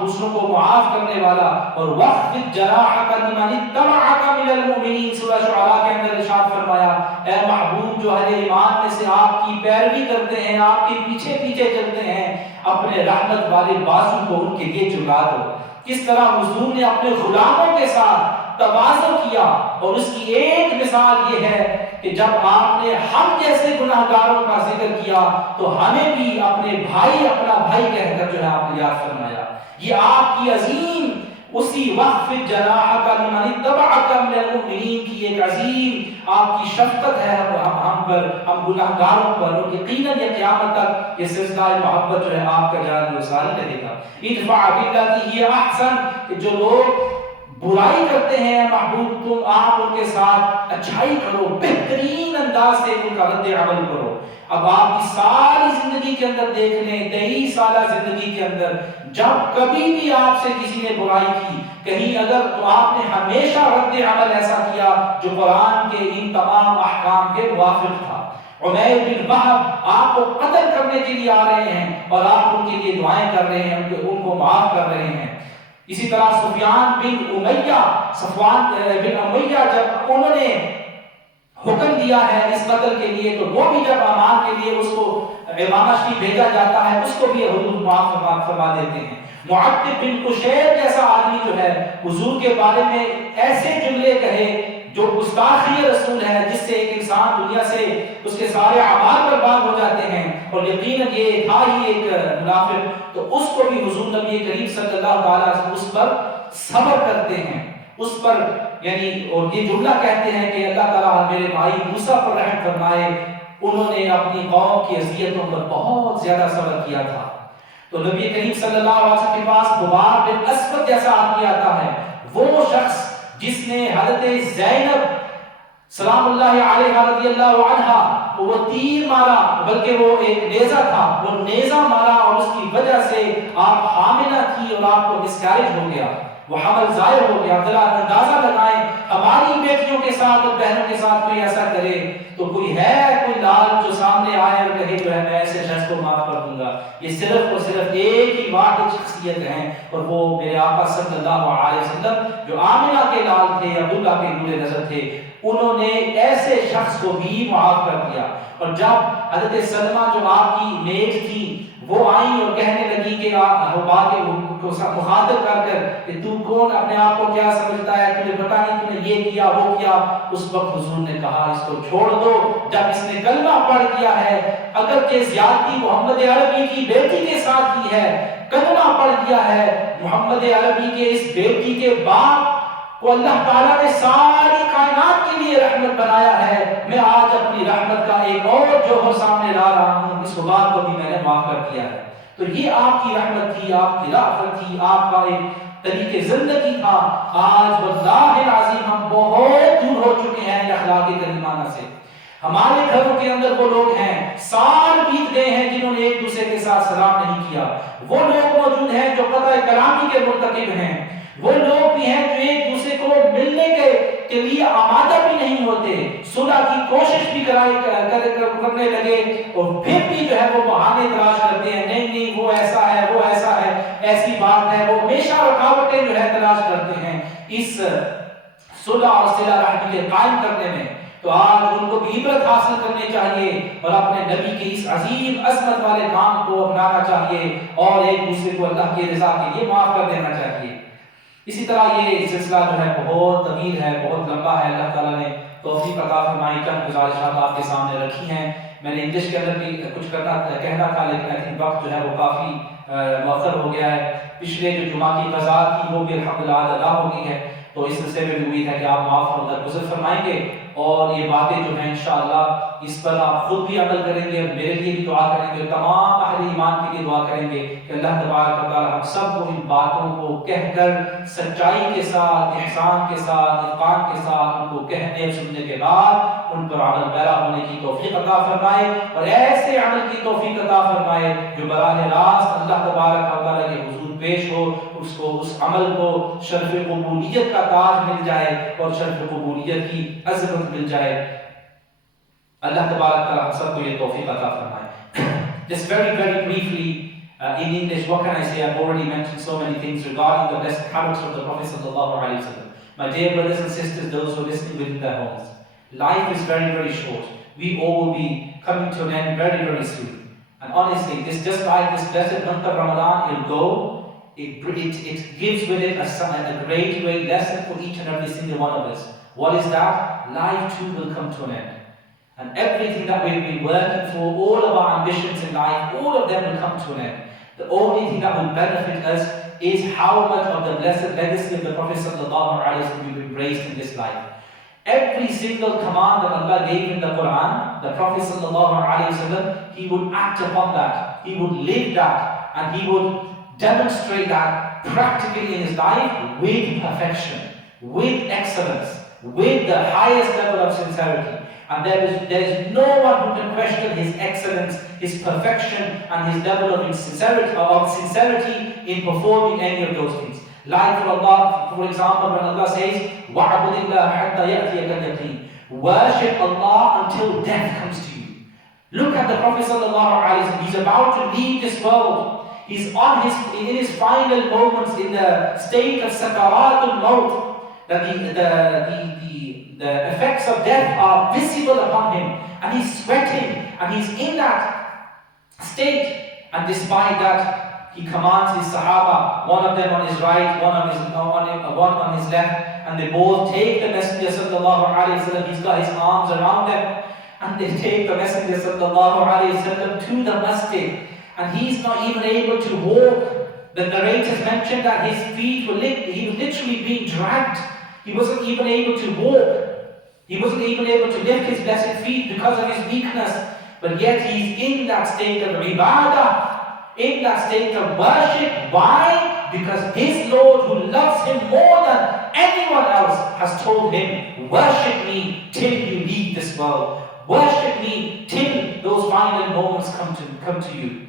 دوسروں کو معاف کرنے والا اور وَخْفِضْ جَنَاحَكَ لِمَنِ اتَّبَعَكَ مِنَ الْمُؤْمِنِينَ سورہ شعراء کے اندر ارشاد فرمایا اے محبوب جو اہل ایمان میں سے آپ کی پیروی کرتے ہیں، آپ کے پیچھے پیچھے چلتے ہیں، اپنے رحمت والے بازو کو ان کے لیے جھکا دو. کس طرح حضور نے اپنے غلاموں کے ساتھ تواضع کیا اور اس کی ایک مثال یہ ہے کہ جب آپ نے ہم جیسے گناہگاروں کا ذکر کیا تو ہمیں بھی اپنے بھائی اپنا بھائی کہہ کر جو ہے آپ نے یاد فرمایا. یہ آپ کی عظیم اسی وقف جناحک لمن اتبعک من المؤمنین کی ایک عظیم آپ کی شفقت ہے ہم پر، ہم گناہگاروں پر، اور یقیناً یہ قیامت تک یہ سلسلہ محبت جو ہے آپ کا جاری و ساری رہے گا. ادفع باللتی ہی احسن، کہ جو لوگ برائی کرتے ہیں محبوب تم آپ ان کے ساتھ اچھائی کرو، بہترین انداز سے ان کا رد عمل کرو. اب آپ کی ساری زندگی کے اندر دیکھ لیں، 23 سالہ زندگی کے اندر جب کبھی بھی آپ سے کسی نے برائی کی کہیں اگر تو آپ نے ہمیشہ رد عمل ایسا کیا جو قرآن کے ان تمام احکام کے موافق تھا. عمیر بن وہب آپ کو قتل کرنے کے لیے آ رہے ہیں اور آپ ان کے لیے دعائیں کر رہے ہیں، ان کو معاف کر رہے ہیں. اسی طرح صفوان بن امیہ جب انہوں نے حکم دیا ہے اس قتل کے لیے تو وہ بھی جب امان کے لیے اس کو امامہ شریف بھیجا جاتا ہے اس کو بھی حضور معاف فرما دیتے ہیں. معتب بن قشیر جیسا آدمی جو ہے حضور کے بارے میں ایسے جملے کہے جو گستاخی رسول ہے جس سے ایک انسان دنیا سے اس کے سارے اعمال برباد ہو جاتے ہیں، اور یقیناً یہ تھا ہی ایک منافق، تو اس کو بھی حضور نبی کریم صلی اللہ تعالیٰ اس پر صبر کرتے ہیں اس پر یعنی اور یہ جملہ کہتے ہیں کہ اللہ تعالیٰ میرے بھائی موسیٰ پر رحم فرمائے، انہوں نے اپنی قوم کی اذیتوں پر بہت زیادہ صبر کیا تھا۔ تو نبی کریم صلی اللہ علیہ وسلم کے پاس حباب بن اسود جیسا آدمی آتا ہے، وہ شخص جس نے حضرت زینب سلام اللہ علیہ رضی اللہ عنہا وہ تیر مارا، بلکہ وہ ایک نیزہ تھا، وہ نیزہ مارا اور اس کی وجہ سے آپ حاملہ تھی اور آپ کو مسکیریج ہو گیا، وہ حمل ظاہر ہو گیا۔ ذرا اندازہ لگائیں ہماری بیٹیوں کے ساتھ اور بہنوں کے ساتھ کوئی ایسا کرے تو کوئی ہے کوئی لال جو سامنے آئے اور کہے جو ہے میں ایسے شخص کو معاف کر دوں گا؟ یہ صرف اور صرف ایک ہی واحد شخصیت ہے اور وہ میرے آقا صلی اللہ علیہ وسلم جو آمنہ کے لال تھے، عبداللہ کے نور نظر تھے، انہوں نے ایسے شخص کو بھی معاف کر دیا۔ اور جب حضرت سلمہ جو آپ کی میٹ تھی وہ آئی اور کہنے لگی کہ حباب کو مخاطب کر کہ تو کون، اپنے آپ کو کیا سمجھتا ہے، تجھے پتہ نہیں تو نے یہ کیا وہ کیا، اس وقت حضور نے کہا اس کو چھوڑ دو، جب اس نے کلمہ پڑھ دیا ہے، اگرچہ زیادتی محمد عربی کی بیٹی کے ساتھ کی ہے، کلمہ پڑھ دیا ہے، محمد عربی کے اس بیٹی کے باپ کو اللہ تعالیٰ نے ساری کائنات کے لیے رحمت بنایا ہے، میں آج اپنی رحمت کا ایک اور جوہر سامنے لا رہا ہوں، اس حباب کو بھی میں نے معاف کر دیا ہے۔ تو یہ آپ کی رحمت تھی، آپ کی رافت تھی، آپ کا ایک طریقے زندگی تھا۔ آج واللہ العظیم ہم بہت دور ہو چکے ہیں اخلاق کریمانہ سے۔ ہمارے گھروں کے اندر وہ لوگ ہیں، سال بیت گئے ہیں جنہوں نے ایک دوسرے کے ساتھ سلام نہیں کیا، وہ لوگ موجود ہیں جو قطع کلامی کے مرتکب ہیں، وہ لوگ بھی ہیں جو ایک دوسرے کو ملنے کے لیے آمادہ بھی نہیں ہوتے، صلح کی کوشش بھی کرنے لگے اور پھر بھی جو ہے وہ بہانے تلاش کرتے ہیں، نہیں وہ ایسا ہے وہ ایسا ہے، ایسی بات ہے، وہ ہمیشہ رکاوٹیں جو ہے تلاش کرتے ہیں اس صلح اور صلہ رحمی کے قائم کرنے میں۔ تو آج ان کو بھی عبرت حاصل کرنی چاہیے اور اپنے نبی کے اس عظیم عظمت والے کام کو اپنانا چاہیے اور ایک دوسرے کو اللہ کی رضا کے لیے معاف کر دینا چاہیے۔ اسی طرح یہ سلسلہ جو ہے بہت طویل ہے، بہت لمبا ہے، اللہ تعالیٰ نے توفیق عطا فرمائی، چند گزارشات آپ کے سامنے رکھی ہیں۔ میں نے انگلش کے اندر بھی کچھ کہنا تھا لیکن وقت جو ہے وہ کافی مؤخر ہو گیا ہے۔ پچھلے جو جمعہ کی قضا تھی وہ بھی الحمدللہ ادا ہو گئی ہے، تو اس سلسلے میں بھی امید ہے کہ آپ معاف اور درگزر فرمائیں گے اور یہ باتیں جو ہیں انشاءاللہ اس پر آپ خود بھی عمل کریں گے اور میرے لیے بھی دعا کریں گے، تمام اہل ایمان کے لیے دعا کریں گے کہ اللہ تبارک و تعالی ہم سب کو ان باتوں کو کہہ کر سچائی کے ساتھ، احسان کے ساتھ، اتقان کے ساتھ ان کو کہنے اور سننے کے بعد ان پر عمل پیرا ہونے کی توفیق عطا فرمائے اور ایسے عمل کی توفیق عطا فرمائے جو براہ راست اللہ تبارک و تعالی کے حضور پیش ہو، اس کو اس عمل کو شرف قبولیت کا تاج مل جائے اور شرف قبولیت کی عظمت مل جائے۔ اللہ تبارک تعالی ہم سب کو یہ توفیق عطا فرمائے۔ Just very briefly in English, what can I say? I've already mentioned so many things regarding the blessed habits of the Prophet sallallahu alaihi wasallam. My dear brothers and sisters, those who are listening within their homes, life is very short. We all will be coming to an end very soon. And honestly, this just like this blessed month of Ramadan, it'll go. It gives with it a great lesson for each and every single one of us. What is that? Life too will come to an end. And everything that we've been working for, all of our ambitions in life, all of them will come to an end. The only thing that will benefit us is how much of the blessed legacy of the Prophet sallallahu alaihi wasallam we've embraced in this life. Every single command that Allah gave in the Quran, the Prophet sallallahu alaihi wasallam, he would act upon that, he would live that, and he would demonstrate that practically in his life with perfection, with excellence, with the highest level of sincerity. And there is no one who can question his excellence, his perfection, and his level of sincerity in performing any of those things. Like for example, when Allah says, وَعْبُدِ اللَّهَ حَتَّى يَأْتِيَكَ الْيَقِينُ, worship Allah until death comes to you. Look at the Prophet sallallahu alaihi wasallam. He's about to leave this world. He's in his final moments in the state of sakaratul maut. That the effects of death are visible upon him, and he's sweating, and he's in that state. And despite that, he commands his Sahaba, one of them on his right, one on his left, and they both take the Messenger sallallahu alaihi wasallam. He's got his arms around them, and they take the Messenger sallallahu alaihi wasallam to the masjid, and he's not even able to walk. The narrators mentioned that his feet he was literally being dragged. He wasn't even able to walk. He wasn't even able to lift his blessed feet because of his weakness. But yet he's in that state of ibadah, in that state of worship. Why? Because his Lord, who loves him more than anyone else, has told him, worship me till you leave this world. Worship me till those final moments come to you.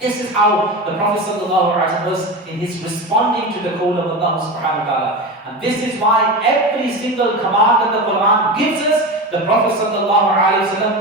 This is how the Prophet ﷺ was in his responding to the call of Allah subhanahu wa ta'ala. And this is why every single command that the Quran gives us, the Prophet ﷺ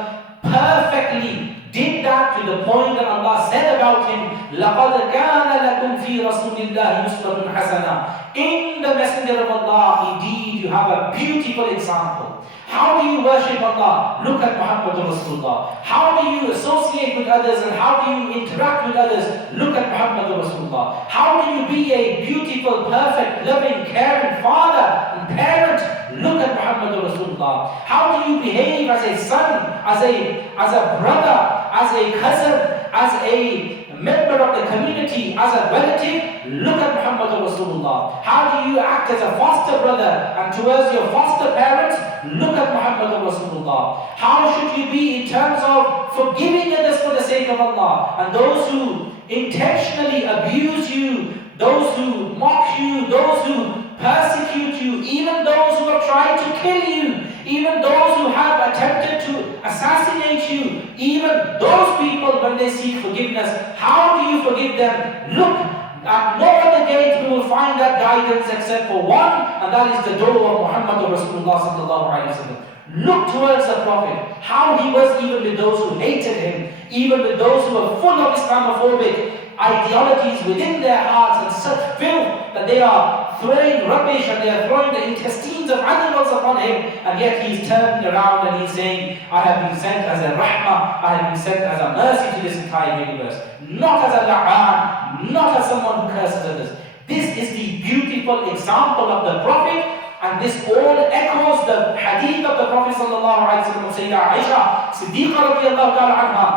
perfectly did that to the point that Allah said about him, لَقَدْ كَانَ لَكُمْ فِي رَسُولِ اللَّهِ أُسْوَةٌ حَسَنَةٌ. In the Messenger of Allah, indeed, you have a beautiful example. How do you worship Allah? Look at Muhammad Rasulullah. How do you associate with others and how do you interact with others? Look at Muhammad Rasulullah. How do you be a beautiful, perfect, loving, caring father and parent? Look at Muhammad Rasulullah. How do you behave as a son, as a brother, as a cousin, as a member of the community, as a relative? Look at Muhammad Rasulullah. How do you act as a foster brother and towards your foster parents? Look at Muhammad Rasulullah. How should you be in terms of forgiving others for the sake of Allah? And those who intentionally abuse you, those who mock you, those who persecute you, even those who have tried to kill you, even those who have attempted to assassinate you, even those people, when they seek forgiveness, how do you forgive them? Look, at no other gate we will find that guidance except for one, and that is the door of Muhammad Rasulullah sallallahu alaihi wasallam. Look towards the Prophet, how he was even with those who hated him, even with those who were full of Islamophobic ideologies within their hearts and such filth that they are throwing rubbish and they are throwing the intestines of animals upon him, and yet he's turning around and he's saying, I have been sent as a rahmah, I have been sent as a mercy to this entire universe, not as a la'an, not as someone who curses others. This is the beautiful example of the Prophet, and this all echoes the hadith of the Prophet sallallahu alaihi wasallam, Sayyidah Aisha Siddiqa radiyallahu ta'ala anha.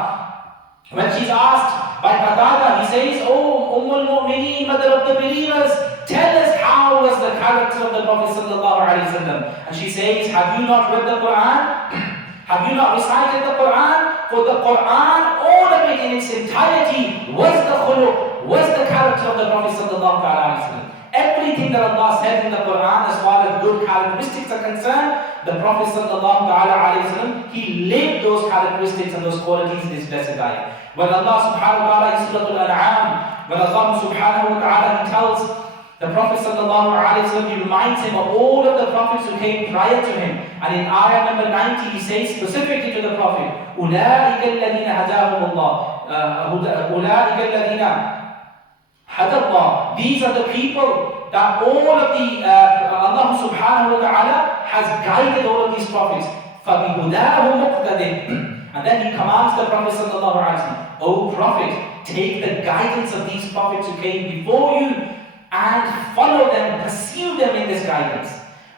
When she's asked by Qatada, he says, Oh al-Mu'mineen, mother of the believers, tell us how was the character of the Prophet sallallahu alaihi wasallam. And she says, have you not read the Quran? Have you not recited the Quran? For the Quran, all of it in its entirety was the khuluq, was the character of the Prophet sallallahu alaihi wasallam. Everything that Allah said in the Quran as far as good characteristics are concerned, the Prophet sallallahu alaihi wasallam, he lived those characteristics and those qualities in his blessed life. When Allah subhanahu wa ta'ala in Surah Al-An'am, when Allah subhanahu wa ta'ala he tells the Prophet sallallahu alaihi wasallam, he reminds him of all of the prophets who came prior to him. And in ayah number 90, he says specifically to the Prophet, أُولَٰئِكَ الَّذِينَ هَدَاهُمُ اللَّهُ أُولَٰئِكَ الَّذِينَ Hadallah. These are the people that all of the Allah subhanahu wa ta'ala has guided all of these prophets. فَبِهُدَاهُ مُقْتَدِهِ. And then he commands the Prophet sallallahu alaihi wasallam, O Prophet, take the guidance of these prophets who came before you and follow them, pursue them in this guidance.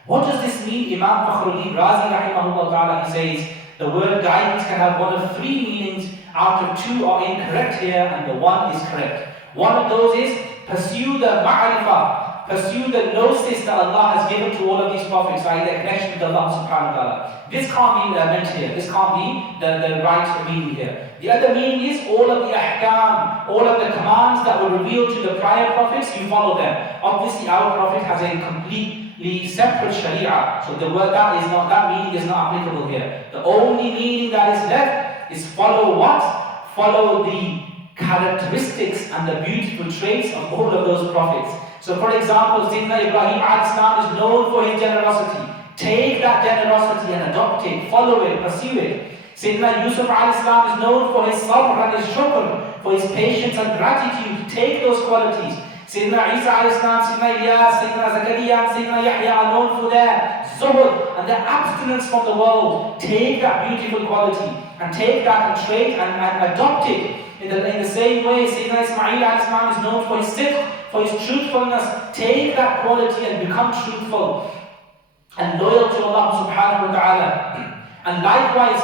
What does this mean? Imam Fakhruddin Razi rahimahullah ta'ala, he says, the word guidance can have one of three meanings. Out of two are incorrect here and the one is correct. One of those is pursue the ma'rifah, pursue the gnosis that Allah has given to all of these prophets, i.e. their connection with Allah subhanahu wa ta'ala. This can't be meant here. This can't be the right meaning here. The other meaning is all of the ahkam, all of the commands that were revealed to the prior prophets, you follow them. Obviously our prophet has a completely separate sharia, so the word that meaning is not applicable here. The only meaning that is left is follow what? Follow the characteristics and the beautiful traits of all of those prophets. So for example, Sayyidina Ibrahim al-Islam is known for his generosity. Take that generosity and adopt it, follow it, pursue it. Sayyidina Yusuf al-Islam is known for his sabr and his shukr, for his patience and gratitude. Take those qualities. Sayyidina Isa al-Islam, Sayyidina Ilyas, Sayyidina Zakaria and Sayyidina Yahya are known for their zuhud and their abstinence from the world. Take that beautiful quality and take that trait and adopt it. In the same way, Sayyidina Ismail al-Islam is known for his sidq, for his truthfulness. Take that quality and become truthful and loyal to Allah subhanahu wa ta'ala. And likewise,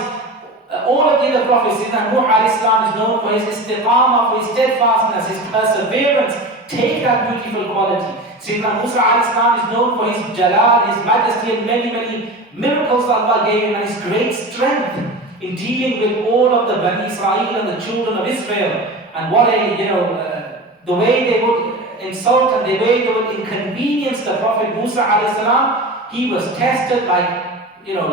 all of the other prophets, Sayyidina Nuh al-Islam is known for his istiqamah, for his steadfastness, his perseverance, Take that beautiful quality. Sayyidina Musa alayhi salam is known for his jalal, his majesty, and many, many miracles that Allah gave him, and his great strength in dealing with all of the Bani Israel and the children of Israel. And what the way they would insult and the way they would inconvenience the Prophet Musa alayhi salam, he was tested in a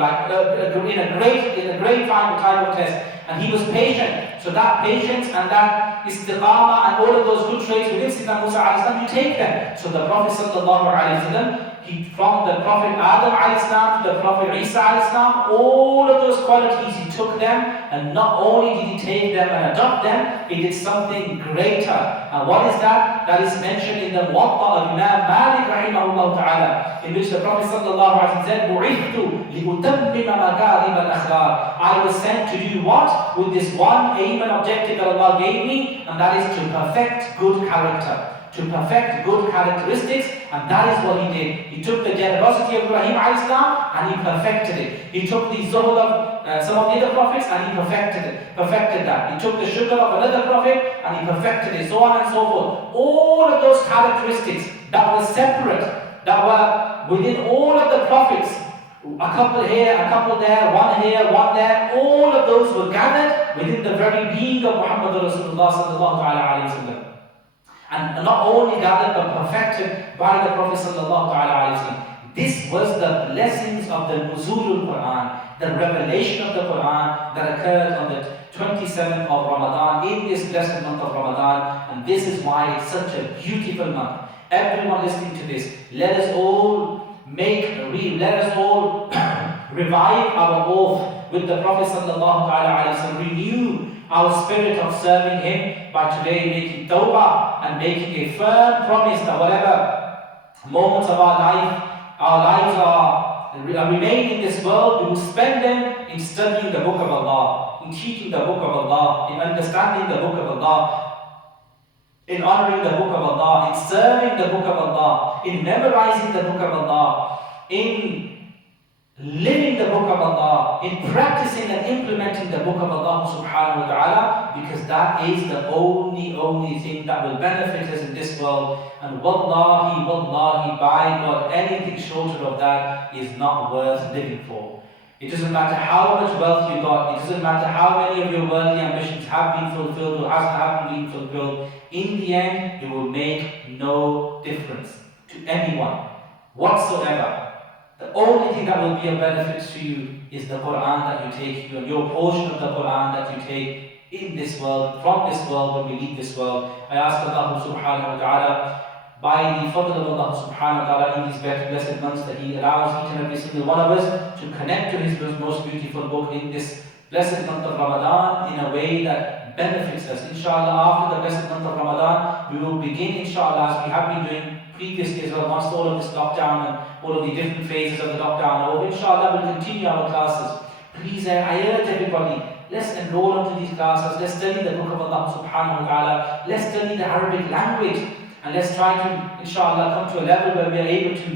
great time of test, and he was patient. So that patience and that istiqamah and all of those good traits within Sayyidina Musa alayhi salam, you take them. So the Prophet sallallahu alayhi wasallam, from the Prophet Adam alayhi salam to the Prophet Isa alayhi salam, all of those qualities he took them, and not only did he take them and adopt them, he did something greater. And what is that? That is mentioned in the Muwatta of Imam Malik rahimahullah ta'ala, in which the Prophet sallallahu alayhi wa sallam said, بُعِثْتُ لِأُتَمِّمَ مَكَارِمَ الْأَخْلَاقِ. I was sent to do what? With this one aim and objective that Allah gave me, and that is to perfect good character. To perfect good characteristics, and that is what he did. He took the generosity of Ibrahim alayhi salam and he perfected it. He took the zuhud of some of the other prophets and he perfected that. He took the shukr of another prophet and he perfected it, so on and so forth. All of those characteristics that were separate, that were within all of the prophets, a couple here, a couple there, one here, one there, all of those were gathered within the very being of Muhammad Rasulullah sallallahu alayhi wa sallam. And not only gathered but perfected by the Prophet sallallahu alayhi wa sallam. This was the blessings of the Nuzulul Quran, the revelation of the Quran that occurred on the 27th of Ramadan, in this blessed month of Ramadan. And this is why it's such a beautiful month. Everyone listening to this, let us all revive our oath with the Prophet sallallahu alayhi wa sallam, renew our spirit of serving him by today making tawbah and making a firm promise that whatever moments of our lives remain in this world, we will spend them in studying the book of Allah, in teaching the book of Allah, in understanding the book of Allah, in honoring the book of Allah, in serving the book of Allah, in memorizing the book of Allah, in living the book of Allah, in practicing and implementing the book of Allah subhanahu wa ta'ala, because that is the only thing that will benefit us in this world. And wallahi, by God, anything shorter of that is not worth living for. It doesn't matter how much wealth you got, it doesn't matter how many of your worldly ambitions have been fulfilled or haven't been fulfilled. In the end, it will make no difference to anyone whatsoever. The only thing that will be of benefit to you is the Quran that you take, your portion of the Quran that you take in this world, from this world, when we leave this world. I ask Allah subhanahu wa ta'ala, by the fadl of Allah subhanahu wa ta'ala, in these blessed months, that He allows each and every single one of us to connect to His most beautiful book in this blessed month of Ramadan in a way that benefits us. Inshallah, after the blessed month of Ramadan, we will begin, inshallah, as we have been doing previously as well, once all of this lockdown and all of the different phases of the lockdown are over. Inshallah, we'll continue our classes. Please, I urge everybody, let's enroll into these classes, let's study the book of Allah subhanahu wa ta'ala, let's study the Arabic language, and let's try to, inshallah, come to a level where we are able to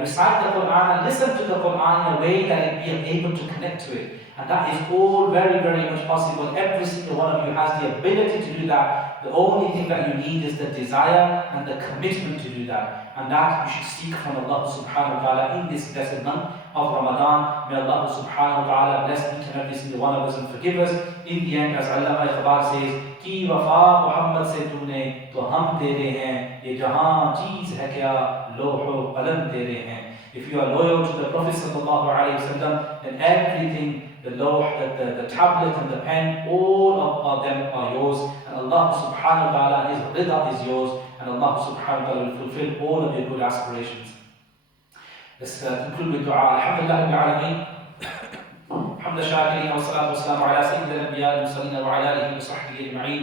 recite the Quran and listen to the Quran in a way that we are able to connect to it. And that is all very, very much possible. Every single one of you has the ability to do that. The only thing that you need is the desire and the commitment to do that. And that you should seek from Allah subhanahu wa ta'ala in this blessed month of Ramadan. May Allah subhanahu wa ta'ala bless each and every single one of us and forgive us. In the end, as Allama Iqbal says, Ki wafa Muhammad se tune, to hum tere hain, ye jahan cheez hai kya, loho qalam tere hain. If you are loyal to the Prophet sallallahu alayhi wa sallam, then everything, the the tablet and the pen, all of them are yours, and Allah subhanahu wa ta'ala, His rida is yours, and Allah subhanahu wa ta'ala will fulfill all of your good aspirations. Let's conclude with dua. Alhamdulillah Rabbil Alameen. Hamda shakirin wa salatu wa salamu ala sayyidil anbiya wal mursalin wa ala alihi wa sahbihi ajma'in.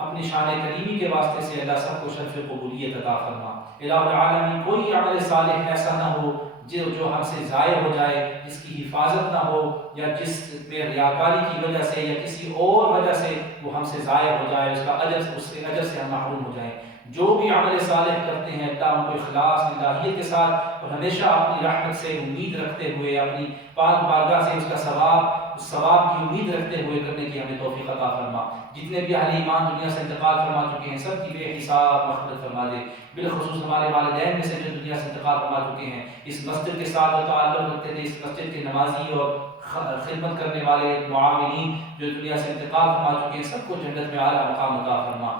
اپنی شان کریمی کے واسطے سے اللہ سب کو شرف قبولیت عطا فرما۔ الہ العالمین کوئی عمل صالح ایسا نہ ہو جو ہم سے ضائع ہو جائے، جس کی حفاظت نہ ہو، یا جس میں ریاکاری کی وجہ سے یا کسی اور وجہ سے وہ ہم سے ضائع ہو جائے، اس کے اجر سے ہم محروم ہو جائیں۔ جو بھی عمل صالح کرتے ہیں اللہ ان کو اخلاص الہیت کے ساتھ اور ہمیشہ اپنی رحمت سے امید رکھتے ہوئے، اپنی پاک بارگاہ سے اس کا ثواب کی امید رکھتے ہوئے کرنے کی ہمیں توفیق عطا فرما۔ جتنے بھی اہل ایمان دنیا سے انتقال فرما چکے ہیں سب کی بے حساب مغفرت فرما دے۔ بالخصوص ہمارے والدین میں سے جو دنیا سے انتقال فرما چکے ہیں، اس مسجد کے ساتھ جو تعلق رکھتے تھے، اس مسجد کے نمازی اور خدمت کرنے والے معاونین جو دنیا سے انتقال فرما چکے ہیں، سب کو جنت میں اعلیٰ مقام عطا فرما،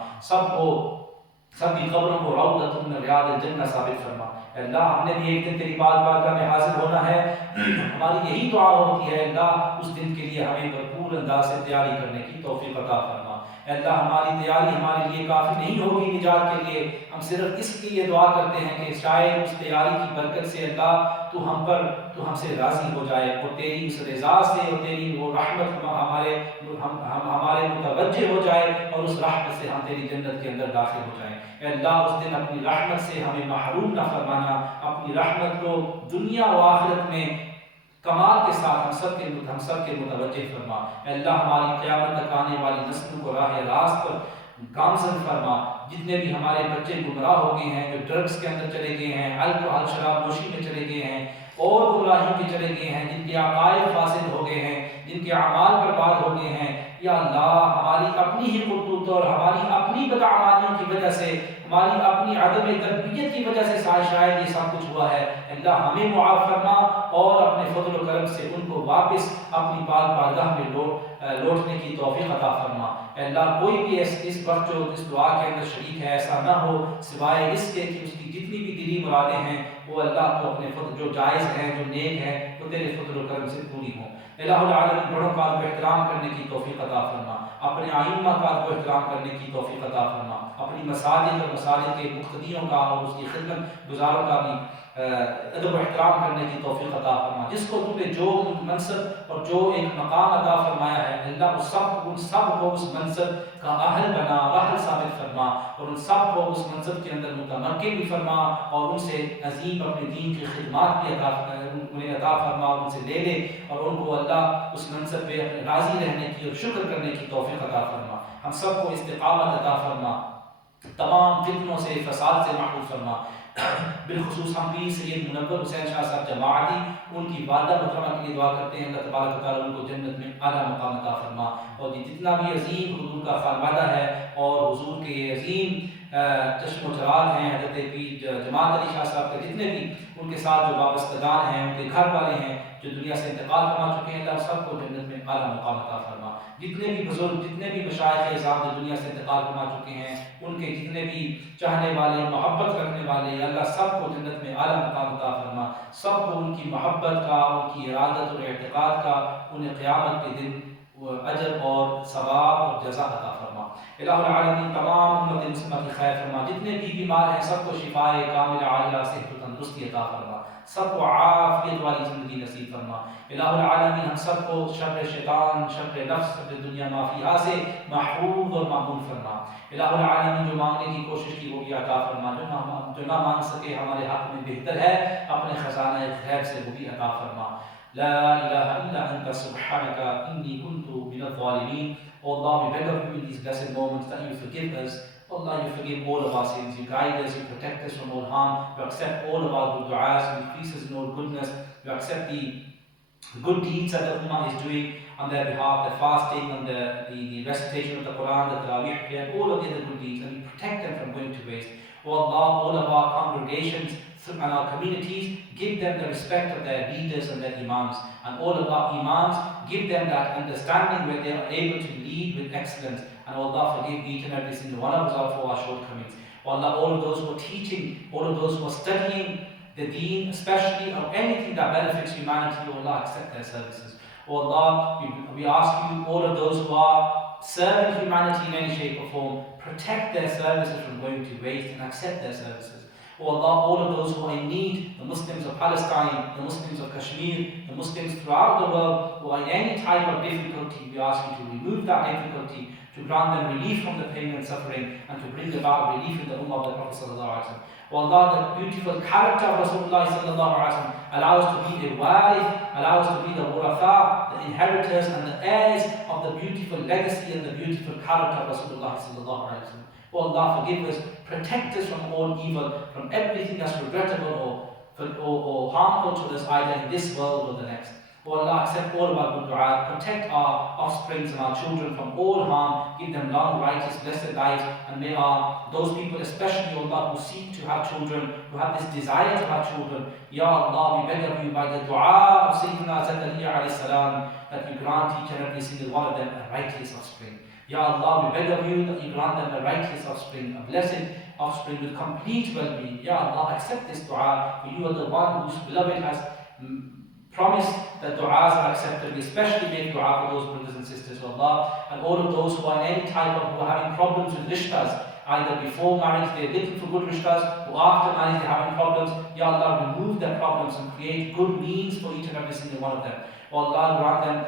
سب کی قبروں کو روضۃ من ریاض الجنہ ثابت فرما۔ اللہ ہم نے بھی ایک دن تیری بارگاہ میں حاضر ہونا ہے، ہماری یہی دعا ہوتی ہے اللہ اس دن کے لیے ہمیں بھرپور انداز سے تیاری کرنے کی توفیق عطا فرما۔ اللہ ہماری تیاری ہمارے لیے کافی نہیں ہوگی نجات کے لیے، ہم صرف اس لیے دعا کرتے ہیں کہ شاید اس تیاری کی برکت سے اللہ تو ہم سے راضی ہو جائے اور تیری اس رضا سے اور تیری وہ رحمت ہمارے متوجہ ہو جائے اور اس رحمت سے ہم تیری جنت کے اندر داخل ہو جائیں۔ اے اللہ اس دن اپنی رحمت سے ہمیں محروم نہ فرمانا، اپنی رحمت کو دنیا و آخرت میں کمال کے ساتھ ہم سب کے متوجہ فرما۔ اے اللہ ہماری قیامت تک آنے والی نسلوں کو راہ راست پر گامزن فرما۔ جتنے بھی ہمارے بچے گمراہ ہو گئے ہیں، جو ڈرگس کے اندر چلے گئے ہیں، الکحل شراب نوشی میں چلے گئے ہیں اور گمراہی میں چلے گئے ہیں، جن کے عقائد فاسد ہو گئے ہیں، جن کے اعمال برباد ہو گئے ہیں، یا اللہ ہماری اپنی ہی کرتوت اور ہماری اپنی بدعمالیوں کی وجہ سے، ہماری اپنی عدم تربیت کی وجہ سے شاید یہ سب کچھ ہوا ہے۔ اللہ ہمیں معاف فرما اور اپنے فضل و کرم سے ان کو واپس اپنی پاک بارگاہ میں لوٹنے کی توفیق عطا فرما۔ اے اللہ کوئی بھی اس وقت جو اس دعا کے اندر شریک ہے ایسا نہ ہو سوائے اس کے کہ اس کی جتنی بھی دلی مرادیں ہیں وہ اللہ کو اپنے فضل جو جائز ہیں، جو نیک ہیں، وہ تیرے فضل و کرم سے پوری ہوں۔ الہ العالمین بڑوں کا کو احترام کرنے کی توفیق عطا فرما، اپنے آئمہ کا کو احترام کرنے کی توفیق عطا فرما، اپنی مساجد اور مساجد کے مقتدیوں کا اور اس کی خدمت گزاروں کا بھی ادب و احترام کرنے کی توفیق عطا فرما۔ جس کو تو نے جو منصب اور جو ایک مقام عطا فرمایا ہے اللہ ان سب کو اس منصب کا اہل بنا، اہل ثابت فرما اور ان سب کو اس منصب کے اندر متمکن بھی فرما اور ان سے عظیم اپنے دین کی خدمات بھی انہیں عطا فرما اور ان سے لے لے اور ان کو اللہ اس منصب پہ اپنے راضی رہنے کی اور شکر کرنے کی توفیق عطا فرما۔ ہم سب کو استقامت عطا فرما، تمام فتنوں سے فساد سے محفوظ فرما۔ بالخصوص ہم بھی سید منور حسین شاہ صاحب جماعتی ان کی والدہ محترمہ کے لیے دعا کرتے ہیں اللہ تبارک و تعالیٰ ان کو جنت میں اعلیٰ مقام عطا فرما، اور جتنا بھی عظیم حضور کا خانوادہ ہے اور حضور کے عظیم چشم و چراغ ہیں حضرت جماعت علی شاہ صاحب کے جتنے بھی ان کے ساتھ جو وابستگان ہیں، ان کے گھر والے ہیں جو دنیا سے انتقال فرما چکے ہیں، اللہ سب کو جنت میں اعلیٰ مقام عطا فرما۔ جتنے بھی بزرگ، جتنے بھی مشائخ اعظام جو دنیا سے انتقال فرما چکے ہیں، ان کے جتنے بھی چاہنے والے، محبت کرنے والے، اللہ سب کو جنت میں اعلیٰ مقام عطا فرما، سب کو ان کی محبت کا، ان کی ارادت اور اعتقاد کا انہیں قیامت کے دن اجر اور ثواب اور جزا عطا فرما۔ الہ العالمین تمام امت مسلمہ کی خیر فرما، جتنے بھی بیمار ہیں سب کو شفائے کاملہ عاجلہ صحت و تندرستی عطا فرما، سب کو عافیت والی زندگی نصیب فرما۔ الہ العالمین ہم سب کو شر شیطان، شر نفس، شر دنیا ما فیہا سے محفوظ اور معمول فرما۔ الہ العالمین جو مانگنے کی کوشش کی وہ بھی عطا فرما، جو نہ مانگ سکے ہمارے حق میں بہتر ہے اپنے خزانہ غیب سے وہ بھی عطا فرما۔ لا الہ الا انت سبحانک انی کنت من الظالمین۔ Oh Allah, we beg of you in these blessed moments that you forgive us. Oh Allah, you forgive all of our sins, you guide us, you protect us from all harm, you accept all of our good du'as, you increase us in all goodness, you accept the good deeds that the Ummah is doing on their behalf, the fasting and the recitation of the Quran, the Taraweeh prayer, all of the other good deeds, and you protect them from going to waste. Oh Allah, all of our congregations and our communities, give them the respect of their leaders and their imams, and all of our imams, give them that understanding where they are able to lead with excellence, and oh Allah, forgive each and every single one of us for our shortcomings. Oh Allah, all of those who are teaching, all of those who are studying the deen, especially of anything that benefits humanity, oh Allah, accept their services. Oh Allah, we ask you, all of those who are serving humanity in any shape or form, protect their services from going to waste and accept their services. O Allah, all of those who are in need, the Muslims of Palestine, the Muslims of Kashmir, the Muslims throughout the world who are in any type of difficulty, we ask you to remove that difficulty, to grant them relief from the pain and suffering, and to bring about relief in the Ummah of the Prophet sallallahu alaihi wasallam. O Allah, the beautiful character of Rasulullah sallallahu alaihi wasallam, allow us to be the warith, allow us to be the waratha, the inheritors and the heirs of the beautiful legacy and the beautiful character of Rasulullah sallallahu alaihi wasallam. O Allah, forgive us, protect us from all evil, from everything that's regrettable or harmful to us, either in this world or the next. O Allah, accept all of our good dua, protect our offspring and our children from all harm, give them long, righteous, blessed lives, and may those people, especially, O Allah, who seek to have children, who have this desire to have children, Ya Allah, we beg of you by the dua of Sayyidina Zakaria alayhi salam, that you grant each and every single one of them a righteous offspring. Ya Allah, we beg of you that you grant them a righteous offspring, a blessed offspring with complete well-being. Ya Allah, accept this dua, for you are the one whose beloved has promised that du'as are accepted. We especially make dua for those brothers and sisters of Allah, and all of those who are in any type of, who are having problems with rishtas, either before marriage they're looking for good rishtas, or after marriage they're having problems. Ya Allah, remove their problems and create good means for each and every single one of them. O Allah, grant them,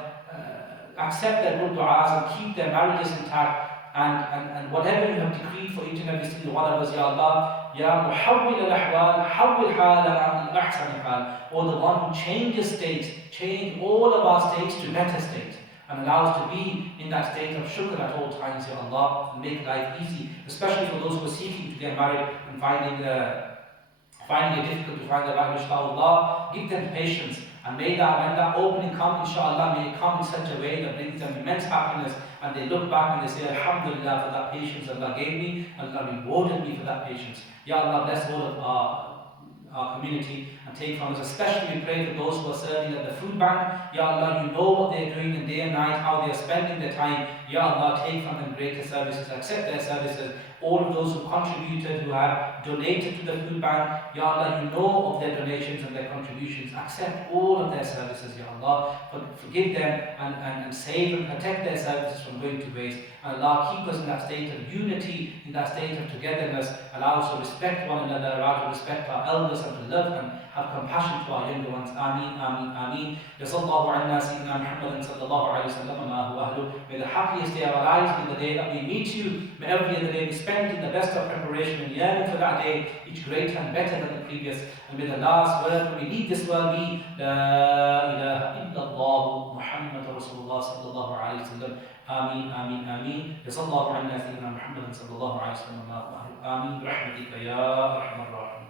accept their good du'as and keep their marriages intact, and whatever you have decreed for each and every single one of us, Ya Allah, Ya Muhawwil al-Ahwal, Hawwil halana al-Ahsan al-Hal, or the one who changes states, change all of our states to better states, and allow us to be in that state of shukr at all times, Ya Allah, and make life easy, especially for those who are seeking to get married and finding it difficult to find the right rishta. Allah, give them patience, and may that when that opening comes, inshallah, may it come in such a way that brings them immense happiness, and they look back and they say, Alhamdulillah, for that patience Allah gave me, Allah rewarded me for that patience. Ya Allah, bless all of our community and take from us. Especially we pray for those who are serving at the food bank. Ya Allah, you know what they're doing in day and night, how they are spending their time. Ya Allah, take from them greater services, accept their services. All of those who contributed, who have donated to the food bank, Ya Allah, you know of their donations and their contributions. Accept all of their services, Ya Allah. Forgive them and save and protect their services from going to waste. And Allah, keep us in that state of unity, in that state of togetherness. Allow us to respect one another, allow us to respect our elders and to love and have compassion to our younger ones. Ameen, ameen, ameen. Yasallahu anna Sayyidina Muhammadin sallallahu alayhi wa sallam ma huwa ahlu. May the happiest day of our lives be the day that we meet you. May every other day be spent in the best of preparation and yearning for that day, each greater and better than the previous. And may the last word when we leave this world be La ilaha illallah Muhammad Rasulullah sallallahu alayhi wa sallam. Ameen, ameen, ameen. Yasallahu anna Sayyidina Muhammadin sallallahu alayhi wa sallam ma huwa ahlu. Ameen. Rahmatika ya arhamar rahim.